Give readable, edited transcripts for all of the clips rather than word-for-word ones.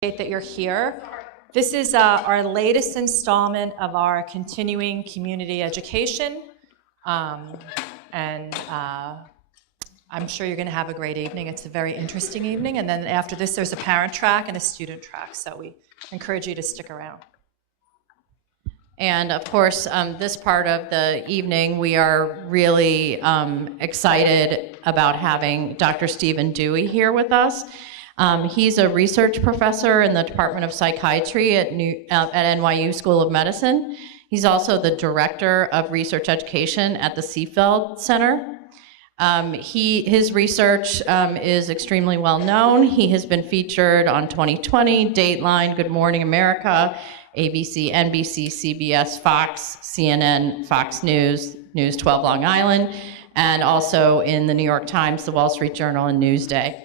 That you're here. This is our latest installment of our continuing community education, and I'm sure you're going to have a great evening. It's a very interesting evening, and then after this there's a parent track and a student track, so we encourage you to stick around. And of course, this part of the evening, we are really excited about having Dr. Stephen Dewey here with us. He's a research professor in the Department of Psychiatry at NYU School of Medicine. He's also the director of research education at the Seefeld Center. His research is extremely well known. He has been featured on 2020, Dateline, Good Morning America, ABC, NBC, CBS, Fox, CNN, Fox News, News 12 Long Island, and also in the New York Times, the Wall Street Journal, and Newsday.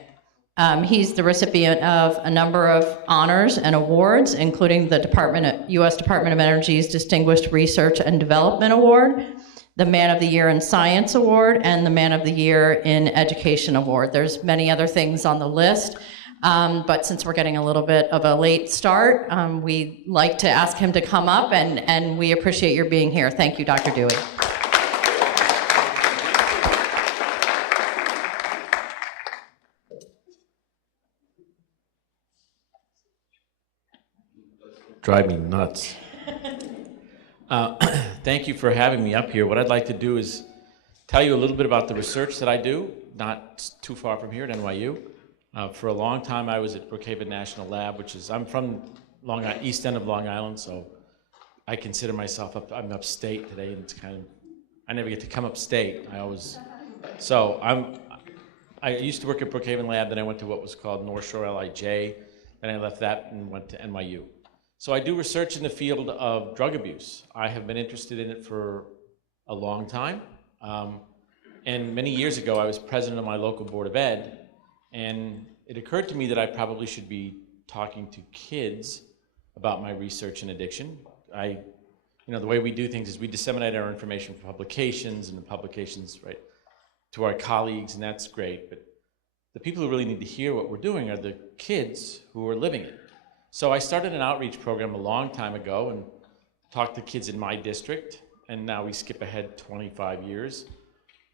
He's the recipient of a number of honors and awards, including the U.S. Department of Energy's Distinguished Research and Development Award, the Man of the Year in Science Award, and the Man of the Year in Education Award. There's many other things on the list, but since we're getting a little bit of a late start, we'd like to ask him to come up, and we appreciate your being here. Thank you, Dr. Dewey. Drive me nuts. Thank you for having me up here. What I'd like to do is tell you a little bit about the research that I do, not too far from here at NYU. For a long time, I was at Brookhaven National Lab, I'm from East End of Long Island, so I consider myself I'm upstate today, and it's I never get to come upstate. I used to work at Brookhaven Lab, then I went to what was called North Shore LIJ, then I left that and went to NYU. So I do research in the field of drug abuse. I have been interested in it for a long time. And many years ago, I was president of my local board of ed, and it occurred to me that I probably should be talking to kids about my research in addiction. The way we do things is we disseminate our information for publications, and the publications, right, to our colleagues, and that's great. But the people who really need to hear what we're doing are the kids who are living it. So I started an outreach program a long time ago and talked to kids in my district, and now we skip ahead 25 years,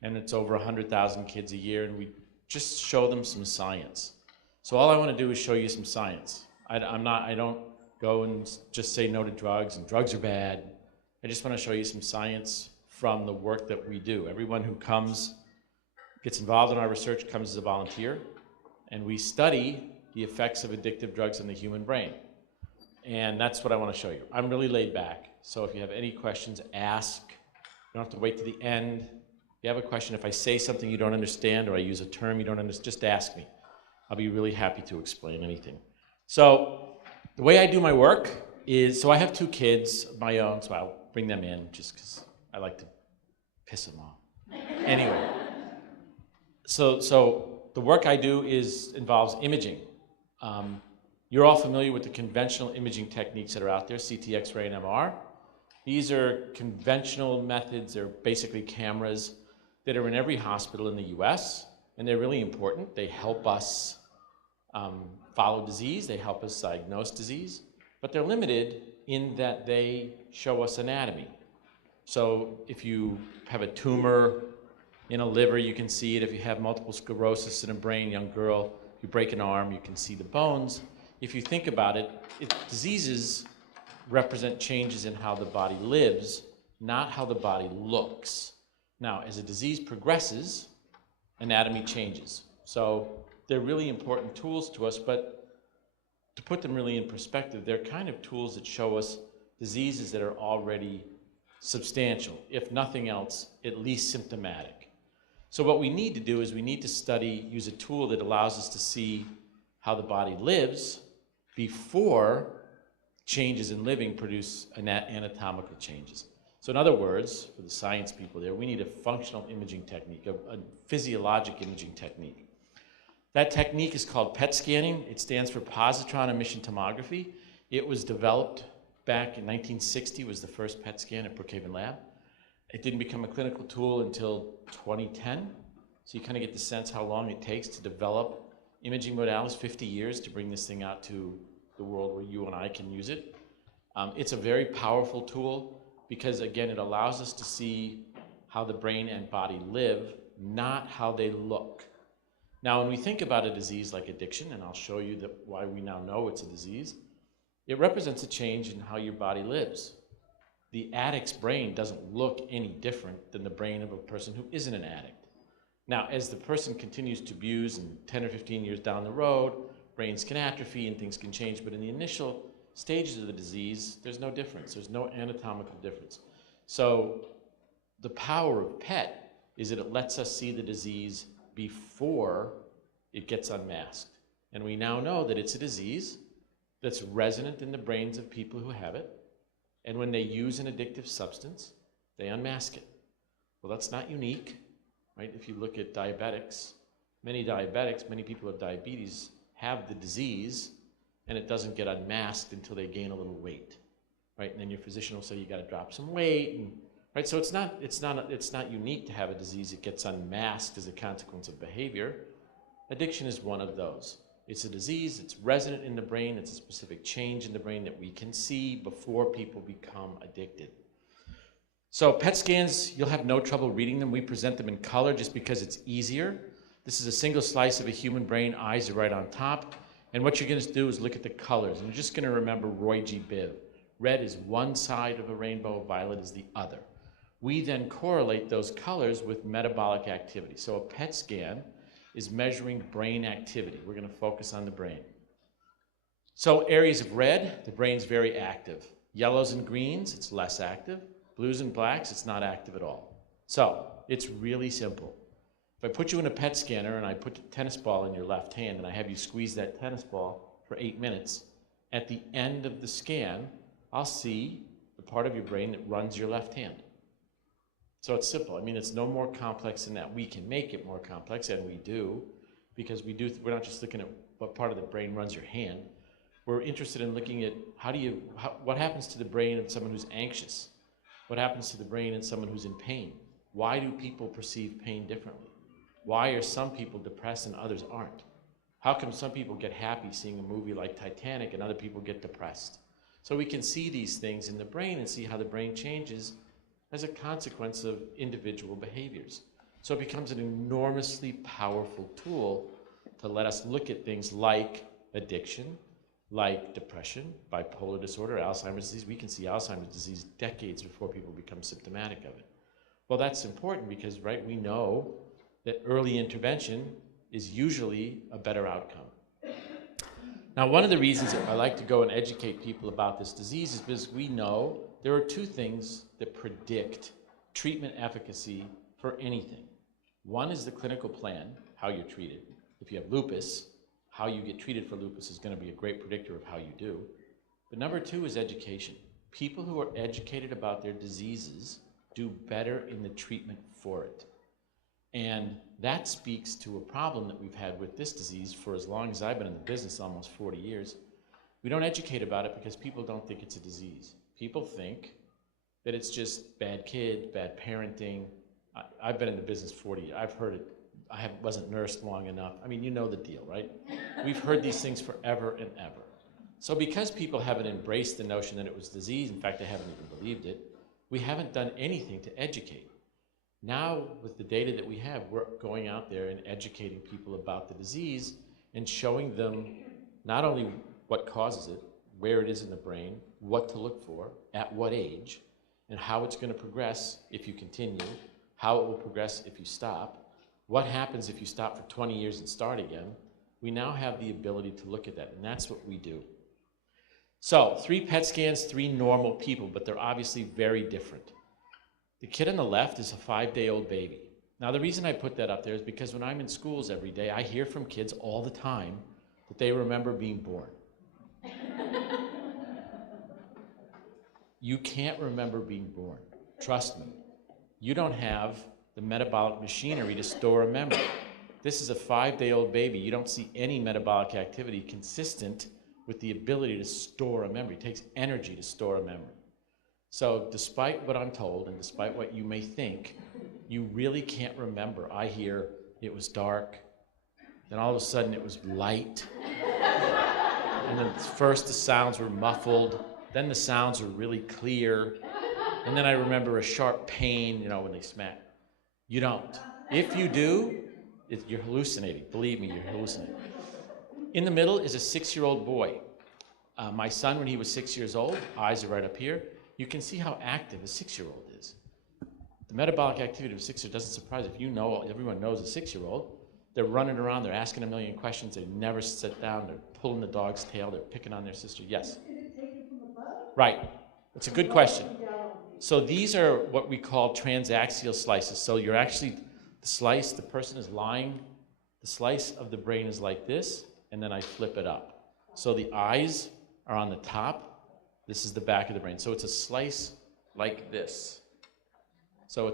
and it's over 100,000 kids a year, and we just show them some science. So all I want to do is show you some science. I don't go and just say no to drugs, and drugs are bad. I just want to show you some science from the work that we do. Everyone who gets involved in our research comes as a volunteer, and we study the effects of addictive drugs on the human brain. And that's what I want to show you. I'm really laid back, so if you have any questions, ask. You don't have to wait to the end. If you have a question, if I say something you don't understand or I use a term you don't understand, just ask me. I'll be really happy to explain anything. So the way I do my work is, I have two kids of my own, so I'll bring them in just because I like to piss them off. Anyway, so the work I do involves imaging. You're all familiar with the conventional imaging techniques that are out there, CT, X-ray, and MR. These are conventional methods. They're basically cameras that are in every hospital in the US, and they're really important. They help us follow disease. They help us diagnose disease, but they're limited in that they show us anatomy. So if you have a tumor in a liver, you can see it. If you have multiple sclerosis in a brain, young girl, you break an arm, you can see the bones. If you think about it, diseases represent changes in how the body lives, not how the body looks. Now, as a disease progresses, anatomy changes. So they're really important tools to us, but to put them really in perspective, they're kind of tools that show us diseases that are already substantial, if nothing else, at least symptomatic. So what we need to do is we need to use a tool that allows us to see how the body lives before changes in living produce anatomical changes. So in other words, for the science people there, we need a functional imaging technique, a physiologic imaging technique. That technique is called PET scanning. It stands for positron emission tomography. It was developed back in 1960, was the first PET scan at Brookhaven Lab. It didn't become a clinical tool until 2010. So you kind of get the sense how long it takes to develop imaging modalities, 50 years to bring this thing out to the world where you and I can use it. It's a very powerful tool because, again, it allows us to see how the brain and body live, not how they look. Now, when we think about a disease like addiction, and I'll show you why we now know it's a disease, it represents a change in how your body lives. The addict's brain doesn't look any different than the brain of a person who isn't an addict. Now, as the person continues to abuse and 10 or 15 years down the road, brains can atrophy and things can change, but in the initial stages of the disease, there's no difference. There's no anatomical difference. So the power of PET is that it lets us see the disease before it gets unmasked. And we now know that it's a disease that's resonant in the brains of people who have it. And when they use an addictive substance, they unmask it. Well, that's not unique, right? If you look at diabetics, many people with diabetes have the disease, and it doesn't get unmasked until they gain a little weight, right? And then your physician will say you got to drop some weight, and, right? So it's not unique to have a disease that gets unmasked as a consequence of behavior. Addiction is one of those. It's a disease, it's resonant in the brain, it's a specific change in the brain that we can see before people become addicted. So PET scans, you'll have no trouble reading them. We present them in color just because it's easier. This is a single slice of a human brain, eyes are right on top. And what you're going to do is look at the colors. And you're just going to remember Roy G. Biv. Red is one side of a rainbow, violet is the other. We then correlate those colors with metabolic activity. So a PET scan is measuring brain activity. We're going to focus on the brain. So areas of red, the brain's very active. Yellows and greens, it's less active. Blues and blacks, it's not active at all. So it's really simple. If I put you in a PET scanner and I put a tennis ball in your left hand and I have you squeeze that tennis ball for 8 minutes, at the end of the scan, I'll see the part of your brain that runs your left hand. So it's simple. I mean, it's no more complex than that. We can make it more complex, and we do, because we're not just looking at what part of the brain runs your hand. We're interested in looking at what happens to the brain of someone who's anxious? What happens to the brain in someone who's in pain? Why do people perceive pain differently? Why are some people depressed and others aren't? How come some people get happy seeing a movie like Titanic and other people get depressed? So we can see these things in the brain and see how the brain changes as a consequence of individual behaviors. So it becomes an enormously powerful tool to let us look at things like addiction, like depression, bipolar disorder, Alzheimer's disease. We can see Alzheimer's disease decades before people become symptomatic of it. Well, that's important because, right, we know that early intervention is usually a better outcome. Now, one of the reasons that I like to go and educate people about this disease is because we know there are two things that predict treatment efficacy for anything. One is the clinical plan, how you're treated. If you have lupus, how you get treated for lupus is going to be a great predictor of how you do. But number two is education. People who are educated about their diseases do better in the treatment for it. And that speaks to a problem that we've had with this disease for as long as I've been in the business, almost 40 years. We don't educate about it because people don't think it's a disease. People think that it's just bad kids, bad parenting. I've been in the business 40 years. I've heard it. I wasn't nursed long enough. I mean, you know the deal, right? We've heard these things forever and ever. So because people haven't embraced the notion that it was disease, in fact, they haven't even believed it, we haven't done anything to educate. Now, with the data that we have, we're going out there and educating people about the disease and showing them not only what causes it, where it is in the brain, what to look for, at what age, and how it's going to progress if you continue, how it will progress if you stop, what happens if you stop for 20 years and start again. We now have the ability to look at that, and that's what we do. So, 3 PET scans, 3 normal people, but they're obviously very different. The kid on the left is a 5-day-old baby. Now, the reason I put that up there is because when I'm in schools every day, I hear from kids all the time that they remember being born. You can't remember being born. Trust me. You don't have the metabolic machinery to store a memory. This is a 5-day-old baby. You don't see any metabolic activity consistent with the ability to store a memory. It takes energy to store a memory. So despite what I'm told and despite what you may think, you really can't remember. I hear it was dark, then all of a sudden it was light. And then first the sounds were muffled, then the sounds were really clear, and then I remember a sharp pain, you know, when they smack. You don't. If you do, you're hallucinating. Believe me, you're hallucinating. In the middle is a 6-year-old boy. My son, when he was 6 years old, eyes are right up here. You can see how active a 6-year-old is. The metabolic activity of a 6-year-old doesn't surprise you. If you know, everyone knows a 6-year-old. They're running around, they're asking a million questions, they never sit down, they're pulling the dog's tail, they're picking on their sister. Yes? Right. It's a good question. So these are what we call transaxial slices. So you're actually, the person is lying, the slice of the brain is like this, and then I flip it up. So the eyes are on the top, this is the back of the brain. So it's a slice like this. So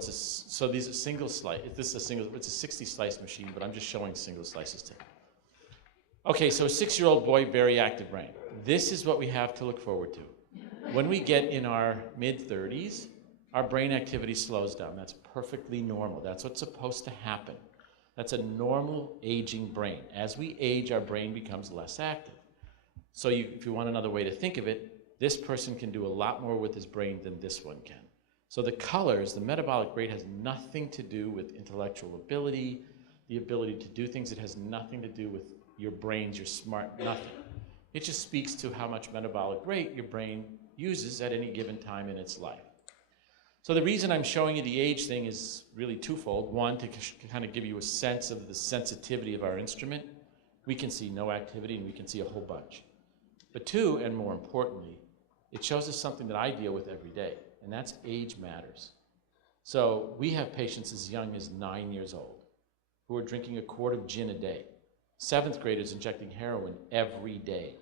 these are single slice. It's a 60 slice machine, but I'm just showing single slices today. Okay, so a 6-year-old boy, very active brain. This is what we have to look forward to. When we get in our mid-30s, our brain activity slows down. That's perfectly normal. That's what's supposed to happen. That's a normal aging brain. As we age, our brain becomes less active. So if you want another way to think of it, this person can do a lot more with his brain than this one can. So the colors, the metabolic rate has nothing to do with intellectual ability, the ability to do things. It has nothing to do with your brains, your smart, nothing. It just speaks to how much metabolic rate your brain uses at any given time in its life. So the reason I'm showing you the age thing is really twofold. One, to kind of give you a sense of the sensitivity of our instrument. We can see no activity and we can see a whole bunch. But two, and more importantly, it shows us something that I deal with every day. And that's age matters. So we have patients as young as 9 years old who are drinking a quart of gin a day. 7th graders injecting heroin every day.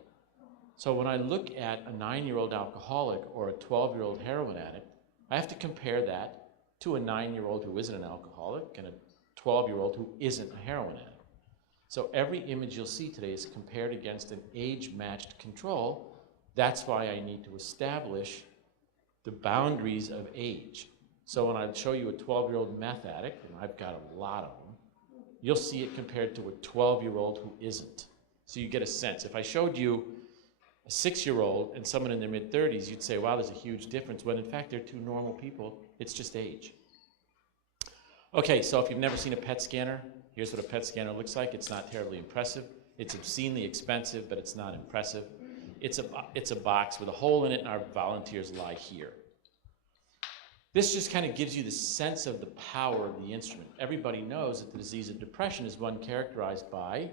So when I look at a 9-year-old alcoholic or a 12-year-old heroin addict, I have to compare that to a 9-year-old who isn't an alcoholic and a 12-year-old who isn't a heroin addict. So every image you'll see today is compared against an age-matched control. That's why I need to establish the boundaries of age. So when I show you a 12-year-old meth addict, and I've got a lot of them, you'll see it compared to a 12-year-old who isn't. So you get a sense. If I showed you a 6-year-old and someone in their mid-30s, you'd say, wow, there's a huge difference, when in fact they're two normal people. It's just age. Okay, so if you've never seen a PET scanner, here's what a PET scanner looks like. It's not terribly impressive. It's obscenely expensive, but it's not impressive. It's a box with a hole in it, and our volunteers lie here. This just kind of gives you the sense of the power of the instrument. Everybody knows that the disease of depression is one characterized by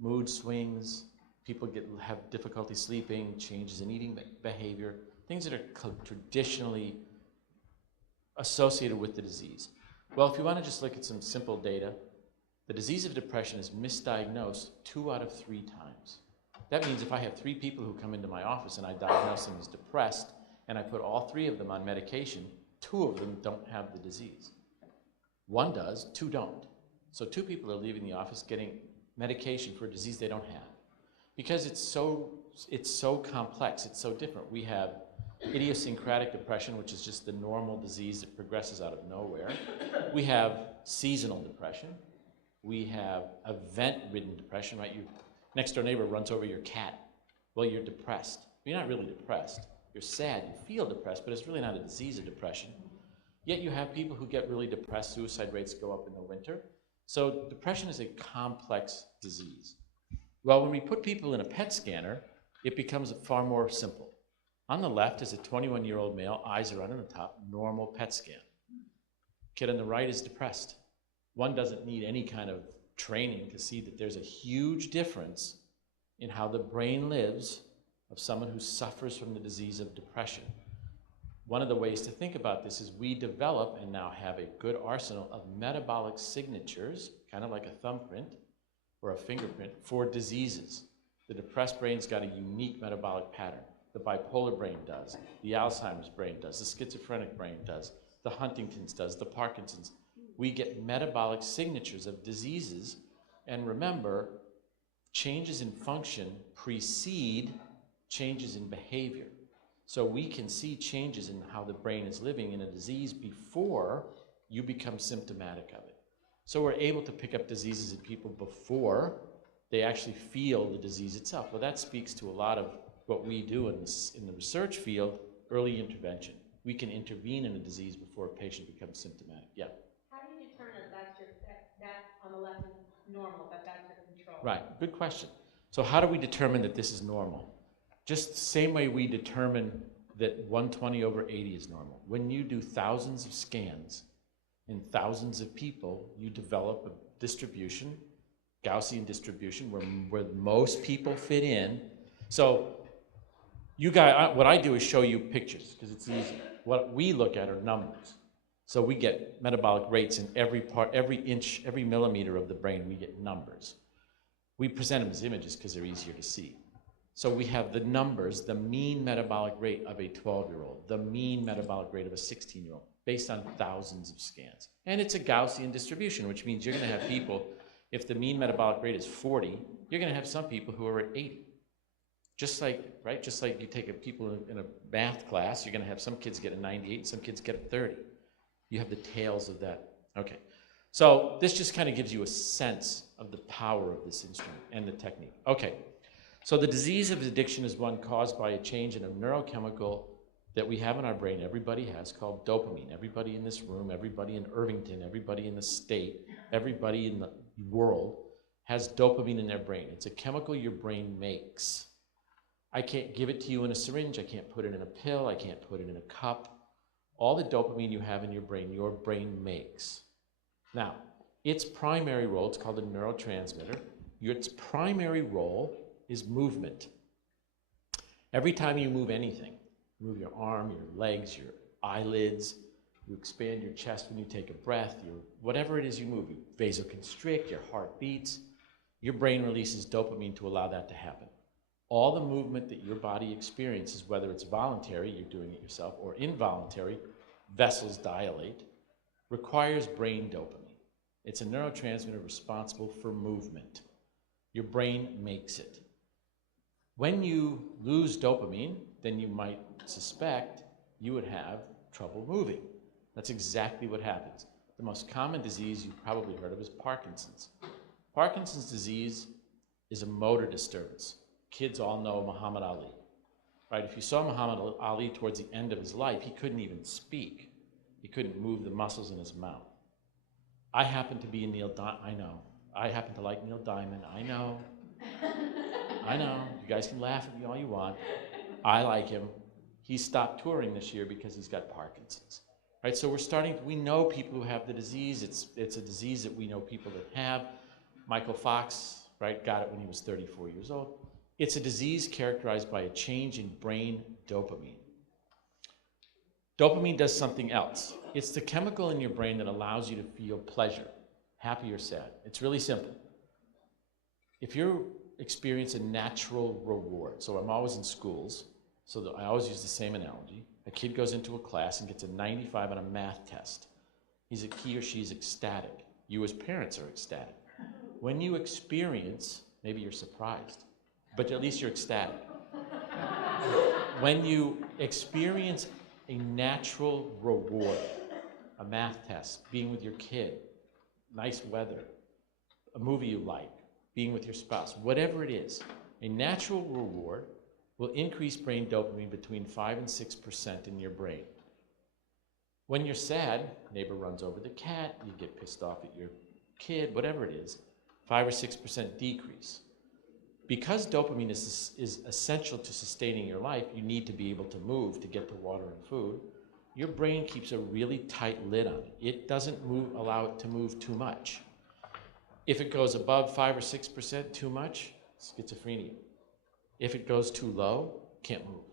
mood swings, people have difficulty sleeping, changes in eating behavior, things that are traditionally associated with the disease. Well, if you want to just look at some simple data, the disease of depression is misdiagnosed 2 out of 3 times. That means if I have 3 people who come into my office and I diagnose them as depressed, and I put all 3 of them on medication, 2 of them don't have the disease. 1 does, 2 don't. So 2 people are leaving the office getting medication for a disease they don't have. Because it's so complex, it's so different. We have idiosyncratic depression, which is just the normal disease that progresses out of nowhere. We have seasonal depression. We have event-ridden depression, right? Your next door neighbor runs over your cat. Well, you're depressed. You're not really depressed. You're sad. You feel depressed, but it's really not a disease of depression. Yet you have people who get really depressed. Suicide rates go up in the winter. So depression is a complex disease. Well, when we put people in a PET scanner, it becomes far more simple. On the left is a 21-year-old male, eyes are on the top, normal PET scan. Kid on the right is depressed. One doesn't need any kind of training to see that there's a huge difference in how the brain lives of someone who suffers from the disease of depression. One of the ways to think about this is we develop and now have a good arsenal of metabolic signatures, kind of like a thumbprint or a fingerprint, for diseases. The depressed brain's got a unique metabolic pattern. The bipolar brain does, the Alzheimer's brain does, the schizophrenic brain does, the Huntington's does, the Parkinson's. We get metabolic signatures of diseases, and remember, changes in function precede changes in behavior. So we can see changes in how the brain is living in a disease before you become symptomatic of it. So we're able to pick up diseases in people before They actually feel the disease itself. Well, that speaks to a lot of what we do in the research field, early intervention. We can intervene in a disease before a patient becomes symptomatic. Yeah. How do you determine that on the left is normal, but that's your control? Right, good question. So how do we determine that this is normal? Just the same way we determine that 120/80 is normal. When you do thousands of scans in thousands of people, you develop a distribution, Gaussian distribution, where most people fit in. So you guys, what I do is show you pictures, because it's easy. What we look at are numbers. So we get metabolic rates in every part, every inch, every millimeter of the brain, we get numbers. We present them as images because they're easier to see. So we have the numbers, the mean metabolic rate of a 12-year-old, the mean metabolic rate of a 16-year-old, based on thousands of scans. And it's a Gaussian distribution, which means you're going to have people, if the mean metabolic rate is 40, you're going to have some people who are at 80. Just like, right? Just like you take people in a math class, you're going to have some kids get a 98 and some kids get a 30. You have the tails of that. Okay. So this just kind of gives you a sense of the power of this instrument and the technique. Okay. So the disease of addiction is one caused by a change in a neurochemical that we have in our brain, everybody has, called dopamine. Everybody in this room, everybody in Irvington, everybody in the state, everybody in the world has dopamine in their brain. It's a chemical your brain makes. I can't give it to you in a syringe. I can't put it in a pill. I can't put it in a cup. All the dopamine you have in your brain makes. Now, its primary role, it's called a neurotransmitter. Its primary role is movement. Every time you move anything, move your arm, your legs, your eyelids, you expand your chest when you take a breath, whatever it is you move, you vasoconstrict, your heart beats, your brain releases dopamine to allow that to happen. All the movement that your body experiences, whether it's voluntary, you're doing it yourself, or involuntary, vessels dilate, requires brain dopamine. It's a neurotransmitter responsible for movement. Your brain makes it. When you lose dopamine, then you might suspect you would have trouble moving. That's exactly what happens. The most common disease you've probably heard of is Parkinson's. Parkinson's disease is a motor disturbance. Kids all know Muhammad Ali, right? If you saw Muhammad Ali towards the end of his life, he couldn't even speak. He couldn't move the muscles in his mouth. I happen to be I know. I happen to like Neil Diamond. I know. I know. You guys can laugh at me all you want. I like him. He stopped touring this year because he's got Parkinson's. Right? So we know people who have the disease. It's a disease that we know people that have. Michael Fox, right, got it when he was 34 years old. It's a disease characterized by a change in brain dopamine. Dopamine does something else. It's the chemical in your brain that allows you to feel pleasure, happy or sad. It's really simple. If you experience a natural reward, so I'm always in schools, so I always use the same analogy. A kid goes into a class and gets a 95 on a math test. He or she's ecstatic. You as parents are ecstatic. When you experience, maybe you're surprised, but at least you're ecstatic. When you experience a natural reward, a math test, being with your kid, nice weather, a movie you like, being with your spouse, whatever it is, a natural reward will increase brain dopamine between 5 and 6% in your brain. When you're sad, neighbor runs over the cat, you get pissed off at your kid, whatever it is, 5 or 6% decrease. Because dopamine is essential to sustaining your life, you need to be able to move to get to water and food. Your brain keeps a really tight lid on it. It doesn't allow it to move too much. If it goes above 5 or 6% too much, schizophrenia. If it goes too low, can't move.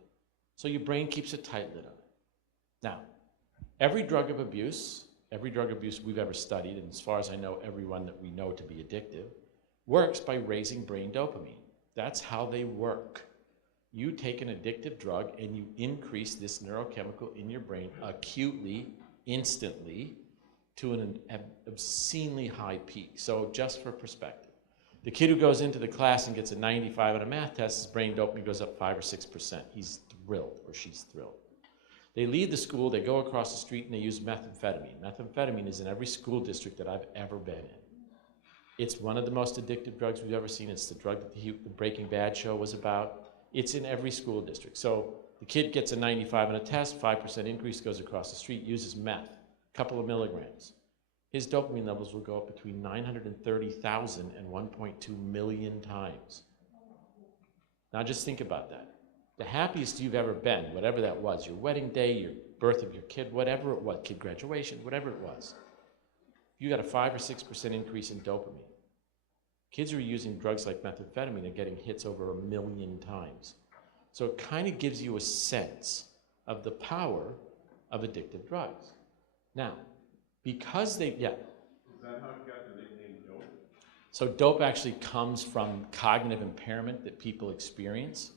So your brain keeps a tight lid on it. Now, every drug abuse we've ever studied, and as far as I know, everyone that we know to be addictive, works by raising brain dopamine. That's how they work. You take an addictive drug and you increase this neurochemical in your brain acutely, instantly, to an obscenely high peak. So just for perspective, the kid who goes into the class and gets a 95 on a math test, his brain dopamine goes up 5 or 6%. He's thrilled, or she's thrilled. They leave the school, they go across the street, and they use methamphetamine. Methamphetamine is in every school district that I've ever been in. It's one of the most addictive drugs we've ever seen. It's the drug that the Breaking Bad show was about. It's in every school district. So the kid gets a 95 on a test, 5% increase, goes across the street, uses meth, a couple of milligrams. His dopamine levels will go up between 930,000 and 1.2 million times. Now just think about that. The happiest you've ever been, whatever that was, your wedding day, your birth of your kid, whatever it was, kid graduation, whatever it was, you got a 5 or 6% increase in dopamine. Kids who are using drugs like methamphetamine are getting hits over 1 million times. So it kind of gives you a sense of the power of addictive drugs. Now, because they, yeah. Is that how it got the nickname dope? So dope actually comes from cognitive impairment that people experience.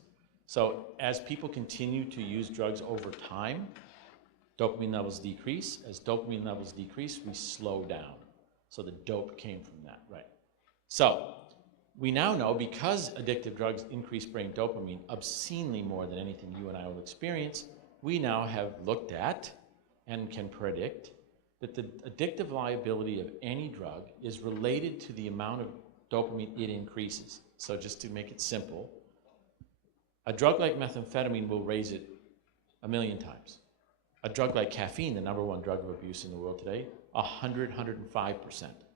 So as people continue to use drugs over time, dopamine levels decrease. As dopamine levels decrease, we slow down. So the dope came from that, right? So we now know, because addictive drugs increase brain dopamine obscenely more than anything you and I will experience, we now have looked at and can predict that the addictive liability of any drug is related to the amount of dopamine it increases. So just to make it simple, a drug like methamphetamine will raise it 1 million times. A drug like caffeine, the #1 drug of abuse in the world today, 105%.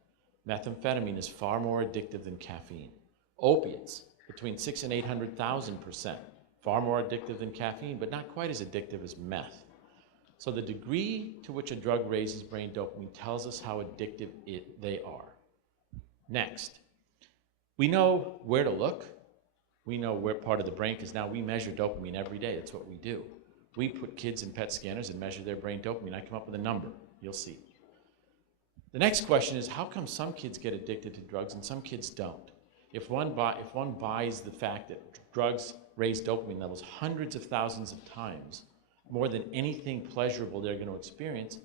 Methamphetamine is far more addictive than caffeine. Opiates, between 600,000 and 800,000%, far more addictive than caffeine, but not quite as addictive as meth. So the degree to which a drug raises brain dopamine tells us how addictive they are. Next, we know where to look. We know where part of the brain, because now we measure dopamine every day. That's what we do. We put kids in PET scanners and measure their brain dopamine. I come up with a number. You'll see. The next question is, how come some kids get addicted to drugs and some kids don't? If one buys the fact that drugs raise dopamine levels hundreds of thousands of times, more than anything pleasurable they're going to experience,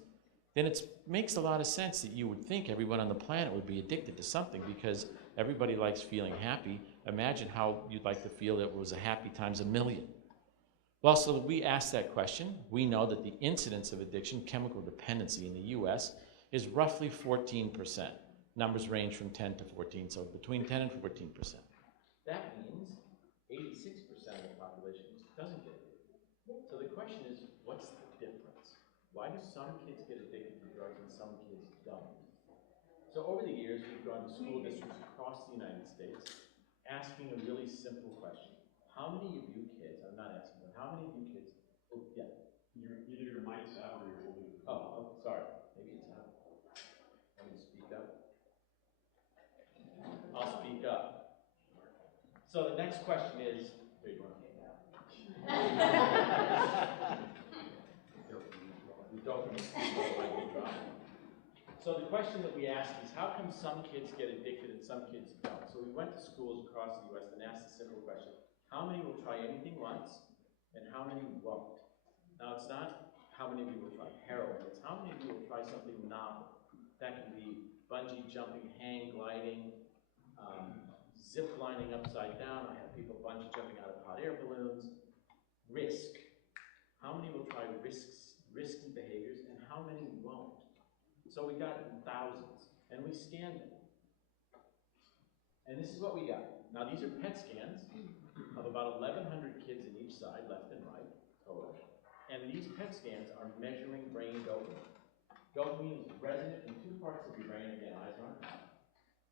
then it makes a lot of sense that you would think everyone on the planet would be addicted to something, because everybody likes feeling happy. Imagine how you'd like to feel that it was a happy times 1 million. Well, so we asked that question. We know that the incidence of addiction, chemical dependency in the US, is roughly 14%. Numbers range from 10 to 14, so between 10 and 14%. That means 86% of the population doesn't get addicted. So the question is, what's the difference? Why do some kids get addicted to drugs and some kids don't? So over the years, we've gone to school districts across the United States asking a really simple question. How many of you kids, I'm not asking, but how many of you kids, oh, yeah. Either your mic's out or you're holding it. Oh, sorry, maybe it's out. I'm going to speak up. I'll speak up. So the next question is, here you go. So the question that we ask is, how come some kids get addicted and some kids don't? So we went to schools across the US and asked a simple question. How many will try anything once, and how many won't? Now it's not how many of you will try heroin, it's how many of you will try something novel. That can be bungee jumping, hang gliding, zip lining upside down. I have people bungee jumping out of hot air balloons. Risk. How many will try risky behaviors, and how many won't? So we got thousands, and we scanned them. And this is what we got. Now these are PET scans of about 1,100 kids in each side, left and right, total. And these PET scans are measuring brain dopamine. Dopamine is resident in 2 parts of your brain, again, eyes aren't out.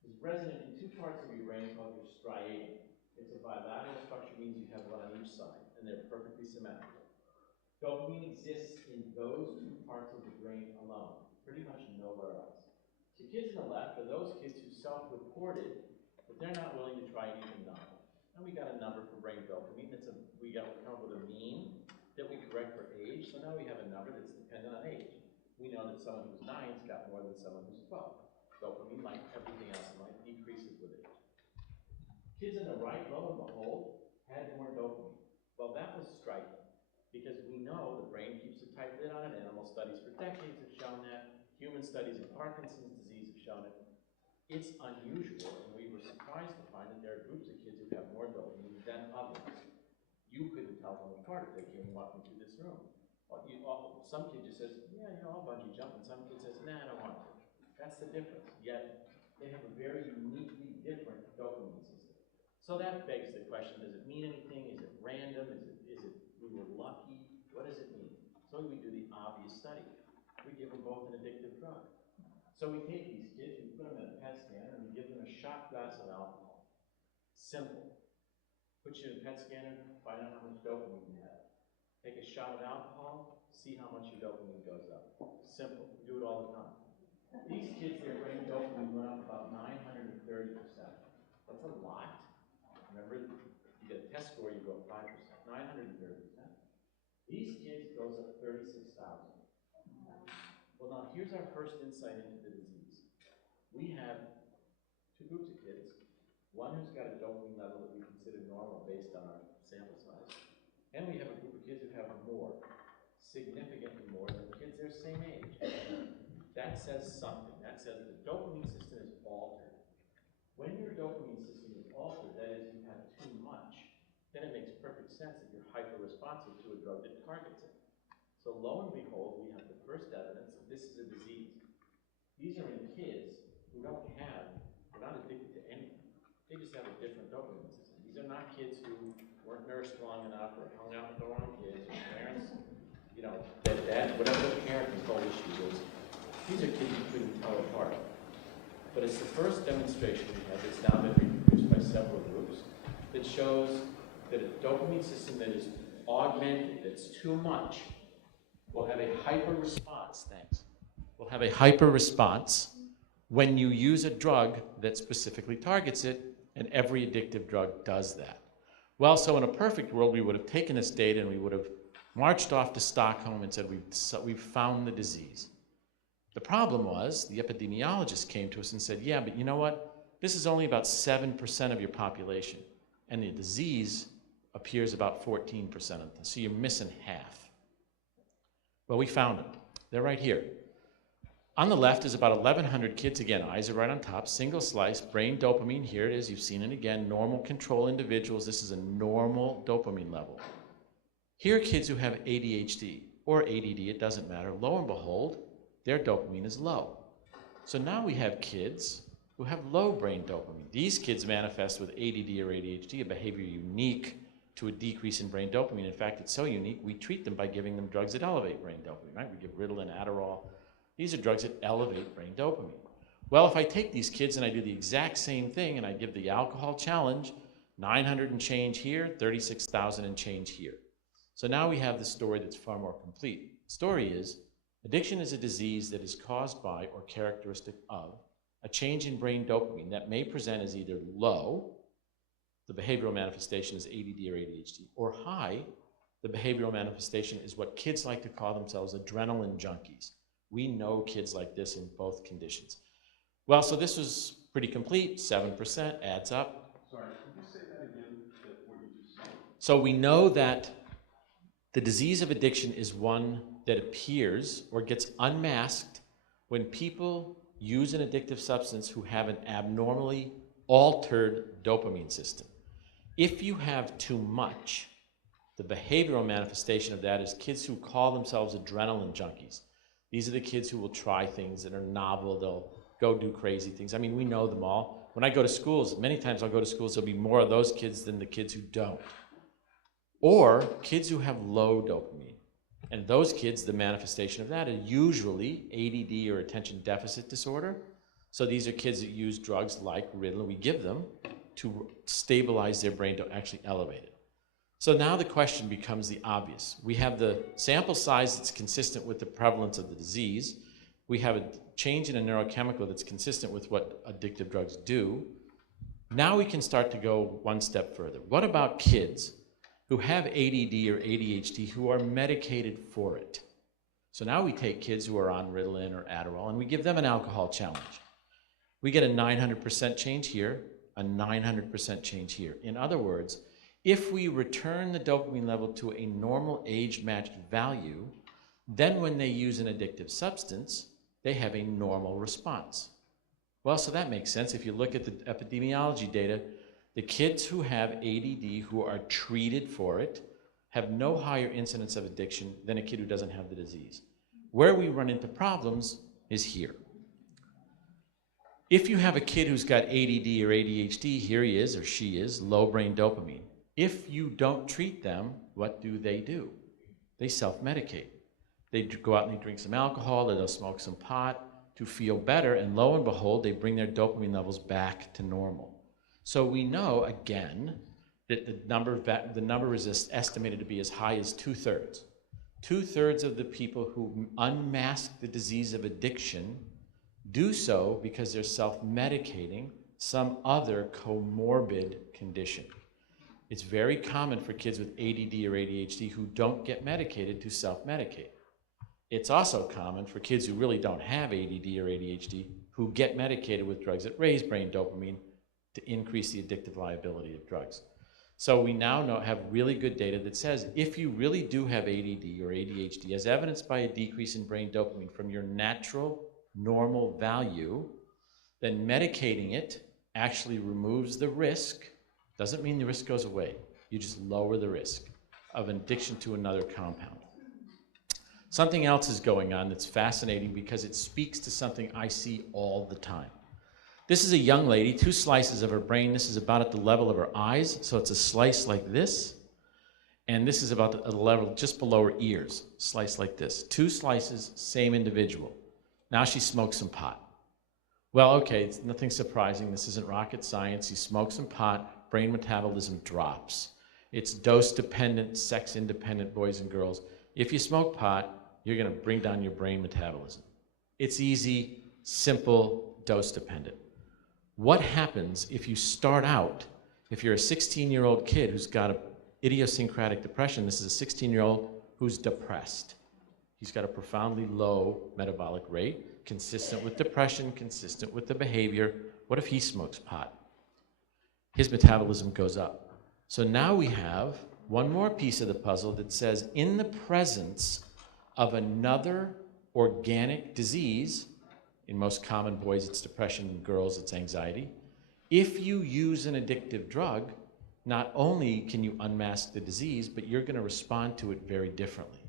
It's resident in 2 parts of your brain called your striatum. It's a bilateral structure, means you have one on each side, and they're perfectly symmetrical. Dopamine exists in those 2 parts of the brain alone, pretty much nowhere else. The kids on the left are those kids who self-reported that they're not willing to try anything novel. And we got a number for brain dopamine. We come up with a mean that we correct for age, so now we have a number that's dependent on age. We know that someone who's 9's got more than someone who's 12. Dopamine, like everything else in life, decreases with age. Kids on the right, lo and behold, had more dopamine. Well, that was striking, because we know the brain keeps a tight lid on it. Animal studies for decades have shown that. Human studies of Parkinson's disease have shown it. It's unusual, and we were surprised to find that there are groups of kids who have more dopamine than others. You couldn't tell them apart if they came walking through this room. Some kid just says, yeah, I'll bungee jump, and some kid says, nah, I don't want to. That's the difference. Yet, They have a very uniquely different dopamine system. So that begs the question, does it mean anything? Is it random? Is it we were lucky? What does it mean? So we do the obvious study. We give them both an addictive drug. So we take these kids, we put them in a PET scanner, and we give them a shot glass of alcohol. Simple. Put you in a PET scanner, find out how much dopamine you have. Take a shot of alcohol, see how much your dopamine goes up. Simple. We do it all the time. These kids, their brain dopamine went up about 930%. That's a lot. Remember, you get a test score, you go up 5%. 930%. These kids goes up 36,000. Well, now here's our first insight into the disease. We have two groups of kids. One who's got a dopamine level that we consider normal based on our sample size. And we have a group of kids who have more, significantly more than the kids their same age. That says something. That says the dopamine system is altered. When your dopamine system is altered, that is, you have too much, then it makes perfect sense that you're hyper-responsive to a drug that targets it. So lo and behold, we have the first evidence that this is a disease. These are in kids who don't have, they're not addicted to anything. They just have a different dopamine system. These are not kids who weren't nursed long enough or hung out with the wrong kids or parents, you know, that whatever the parent control issue is. These are kids you couldn't tell apart. But it's the first demonstration we have that's now been reproduced by several groups that shows that a dopamine system that is augmented, that's too much, will have a hyper response, will have a hyper response when you use a drug that specifically targets it, and every addictive drug does that. Well, so in a perfect world, we would have taken this data and we would have marched off to Stockholm and said, we've found the disease. The problem was, the epidemiologist came to us and said, yeah, but you know what? This is only about 7% of your population, and the disease appears about 14% of them, so you're missing half. Well, we found them. They're right here. On the left is about 1,100 kids. Again, eyes are right on top, single slice, brain dopamine. Here it is. You've seen it again. Normal control individuals. This is a normal dopamine level. Here are kids who have ADHD or ADD. It doesn't matter. Lo and behold, their dopamine is low. So now we have kids who have low brain dopamine. These kids manifest with ADD or ADHD, a behavior unique to a decrease in brain dopamine. In fact, it's so unique, we treat them by giving them drugs that elevate brain dopamine, right? We give Ritalin, Adderall. These are drugs that elevate brain dopamine. Well, if I take these kids and I do the exact same thing and I give the alcohol challenge, 900 and change here, 36,000 and change here. So now we have the story that's far more complete. The story is, addiction is a disease that is caused by or characteristic of a change in brain dopamine that may present as either low, the behavioral manifestation is ADD or ADHD, or high, the behavioral manifestation is what kids like to call themselves adrenaline junkies. We know kids like this in both conditions. Well, so this was pretty complete, 7% adds up. Sorry, could you say that again, what you just said? So we know that the disease of addiction is one that appears or gets unmasked when people use an addictive substance who have an abnormally altered dopamine system. If you have too much, the behavioral manifestation of that is kids who call themselves adrenaline junkies. These are the kids who will try things that are novel. They'll go do crazy things. I mean, we know them all. When I go to schools, many times I'll go to schools, there'll be more of those kids than the kids who don't. Or kids who have low dopamine. And those kids, the manifestation of that is usually ADD or attention deficit disorder. So these are kids that use drugs like Ritalin. We give them to stabilize their brain, to actually elevate it. So now the question becomes the obvious. We have the sample size that's consistent with the prevalence of the disease. We have a change in a neurochemical that's consistent with what addictive drugs do. Now we can start to go one step further. What about kids who have ADD or ADHD who are medicated for it? So now we take kids who are on Ritalin or Adderall and we give them an alcohol challenge. We get a 900% change here, a 900% change here. In other words, if we return the dopamine level to a normal age-matched value, then when they use an addictive substance, they have a normal response. Well, so that makes sense. If you look at the epidemiology data, the kids who have ADD who are treated for it have no higher incidence of addiction than a kid who doesn't have the disease. Where we run into problems is here. If you have a kid who's got ADD or ADHD, here he is or she is, low brain dopamine. If you don't treat them, what do? They self-medicate. They go out and they drink some alcohol, or they'll smoke some pot to feel better, and lo and behold, they bring their dopamine levels back to normal. So we know, again, that the number is estimated to be as high as 2/3. 2/3 of the people who unmask the disease of addiction do so because they're self-medicating some other comorbid condition. It's very common for kids with ADD or ADHD who don't get medicated to self-medicate. It's also common for kids who really don't have ADD or ADHD who get medicated with drugs that raise brain dopamine to increase the addictive liability of drugs. So we now have really good data that says if you really do have ADD or ADHD, as evidenced by a decrease in brain dopamine from your natural, normal value, then medicating it actually removes the risk. Doesn't mean the risk goes away. You just lower the risk of an addiction to another compound. Something else is going on that's fascinating because it speaks to something I see all the time. This is a young lady, 2 slices of her brain. This is about at the level of her eyes, so it's a slice like this. And this is about at the level just below her ears, slice like this. 2 slices, same individual. Now she smokes some pot. Well, okay, it's nothing surprising. This isn't rocket science. You smoke some pot, brain metabolism drops. It's dose-dependent, sex-independent, boys and girls. If you smoke pot, you're going to bring down your brain metabolism. It's easy, simple, dose-dependent. What happens if you start out, if you're a 16-year-old kid who's got an idiosyncratic depression, this is a 16-year-old who's depressed. He's got a profoundly low metabolic rate, consistent with depression, consistent with the behavior. What if he smokes pot? His metabolism goes up. So now we have one more piece of the puzzle that says in the presence of another organic disease, in most common boys it's depression, in girls it's anxiety, if you use an addictive drug, not only can you unmask the disease, but you're going to respond to it very differently.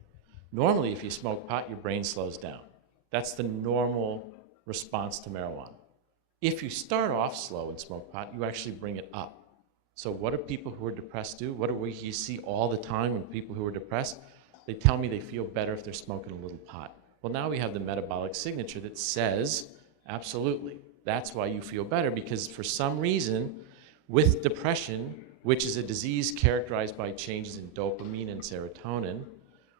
Normally, if you smoke pot, your brain slows down. That's the normal response to marijuana. If you start off slow and smoke pot, you actually bring it up. So what do people who are depressed do? What do we see all the time when people who are depressed? They tell me they feel better if they're smoking a little pot. Well, now we have the metabolic signature that says, absolutely, that's why you feel better, because for some reason, with depression, which is a disease characterized by changes in dopamine and serotonin,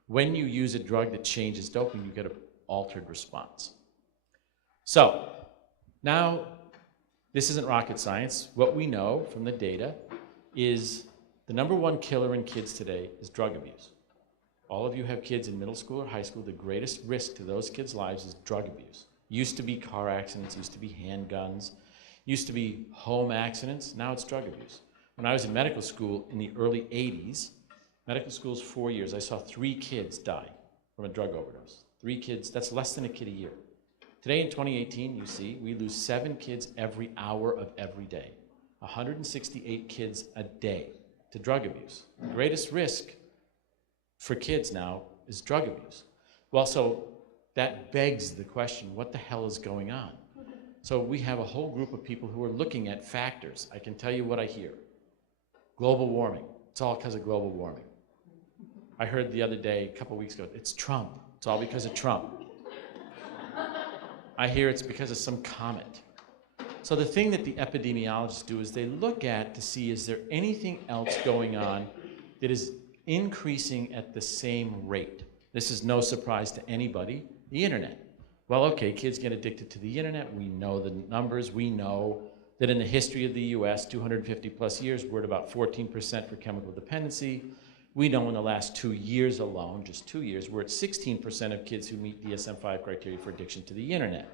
when you use a drug that changes dopamine, you get an altered response. So, now, this isn't rocket science. What we know from the data is the #1 killer in kids today is drug abuse. All of you have kids in middle school or high school. The greatest risk to those kids' lives is drug abuse. Used to be car accidents, used to be handguns, used to be home accidents. Now it's drug abuse. When I was in medical school in the early 80s, medical school's 4 years, I saw 3 kids die from a drug overdose. 3 kids, that's less than a kid a year. Today in 2018, you see, we lose 7 kids every hour of every day. 168 kids a day to drug abuse. The greatest risk for kids now is drug abuse. Well, so that begs the question, what the hell is going on? So we have a whole group of people who are looking at factors. I can tell you what I hear. Global warming. It's all because of global warming. I heard the other day, a couple weeks ago, it's Trump. It's all because of Trump. I hear it's because of some comet. So the thing that the epidemiologists do is they look at to see is there anything else going on that is increasing at the same rate. This is no surprise to anybody, the internet. Well, okay, kids get addicted to the internet. We know the numbers. We know that in the history of the US, 250 plus years, we're at about 14% for chemical dependency. We know in the last 2 years alone, just 2 years, we're at 16% of kids who meet DSM-5 criteria for addiction to the internet.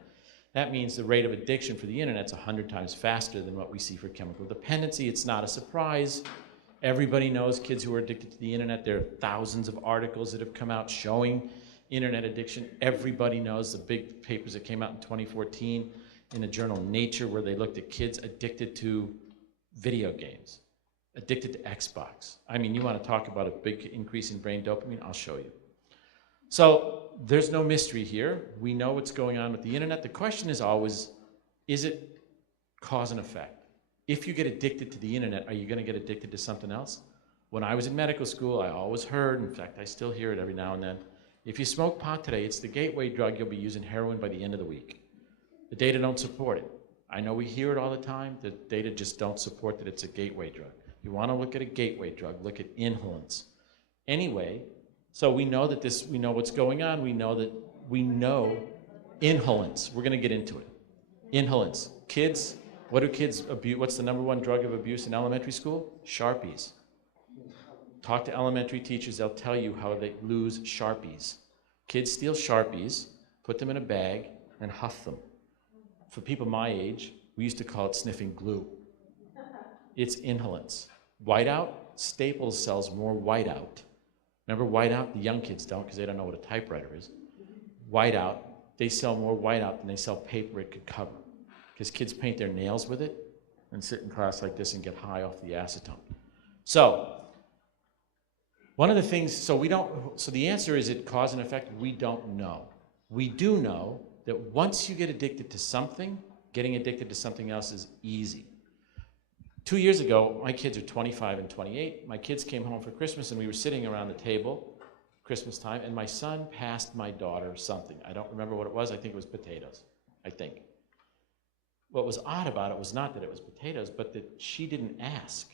That means the rate of addiction for the internet's 100 times faster than what we see for chemical dependency. It's not a surprise. Everybody knows kids who are addicted to the internet. There are thousands of articles that have come out showing internet addiction. Everybody knows the big papers that came out in 2014 in the journal Nature where they looked at kids addicted to video games, addicted to Xbox. I mean, you want to talk about a big increase in brain dopamine? I'll show you. So there's no mystery here. We know what's going on with the internet. The question is always, is it cause and effect. If you get addicted to the internet, are you going to get addicted to something else? When I was in medical school, I always heard, in fact, I still hear it every now and then, if you smoke pot today, it's the gateway drug, you'll be using heroin by the end of the week. The data don't support it. I know we hear it all the time, the data just don't support that it's a gateway drug. You want to look at a gateway drug, look at inhalants. Anyway, so we know that we know what's going on, we know inhalants. We're going to get into it. Inhalants. Kids, what do kids abuse? What's the number one drug of abuse in elementary school? Sharpies. Talk to elementary teachers, they'll tell you how they lose Sharpies. Kids steal Sharpies, put them in a bag, and huff them. For people my age, we used to call it sniffing glue. It's inhalants. Whiteout, Staples sells more Whiteout. Remember Whiteout? The young kids don't because they don't know what a typewriter is. Whiteout, they sell more Whiteout than they sell paper it could cover. Because kids paint their nails with it and sit in class like this and get high off the acetone. So, one of the things, so the answer is it cause and effect? We don't know. We do know that once you get addicted to something, getting addicted to something else is easy. 2 years ago, my kids are 25 and 28. My kids came home for Christmas and we were sitting around the table, Christmas time, and my son passed my daughter something. I don't remember what it was. I think it was potatoes, I think. What was odd about it was not that it was potatoes, but that she didn't ask.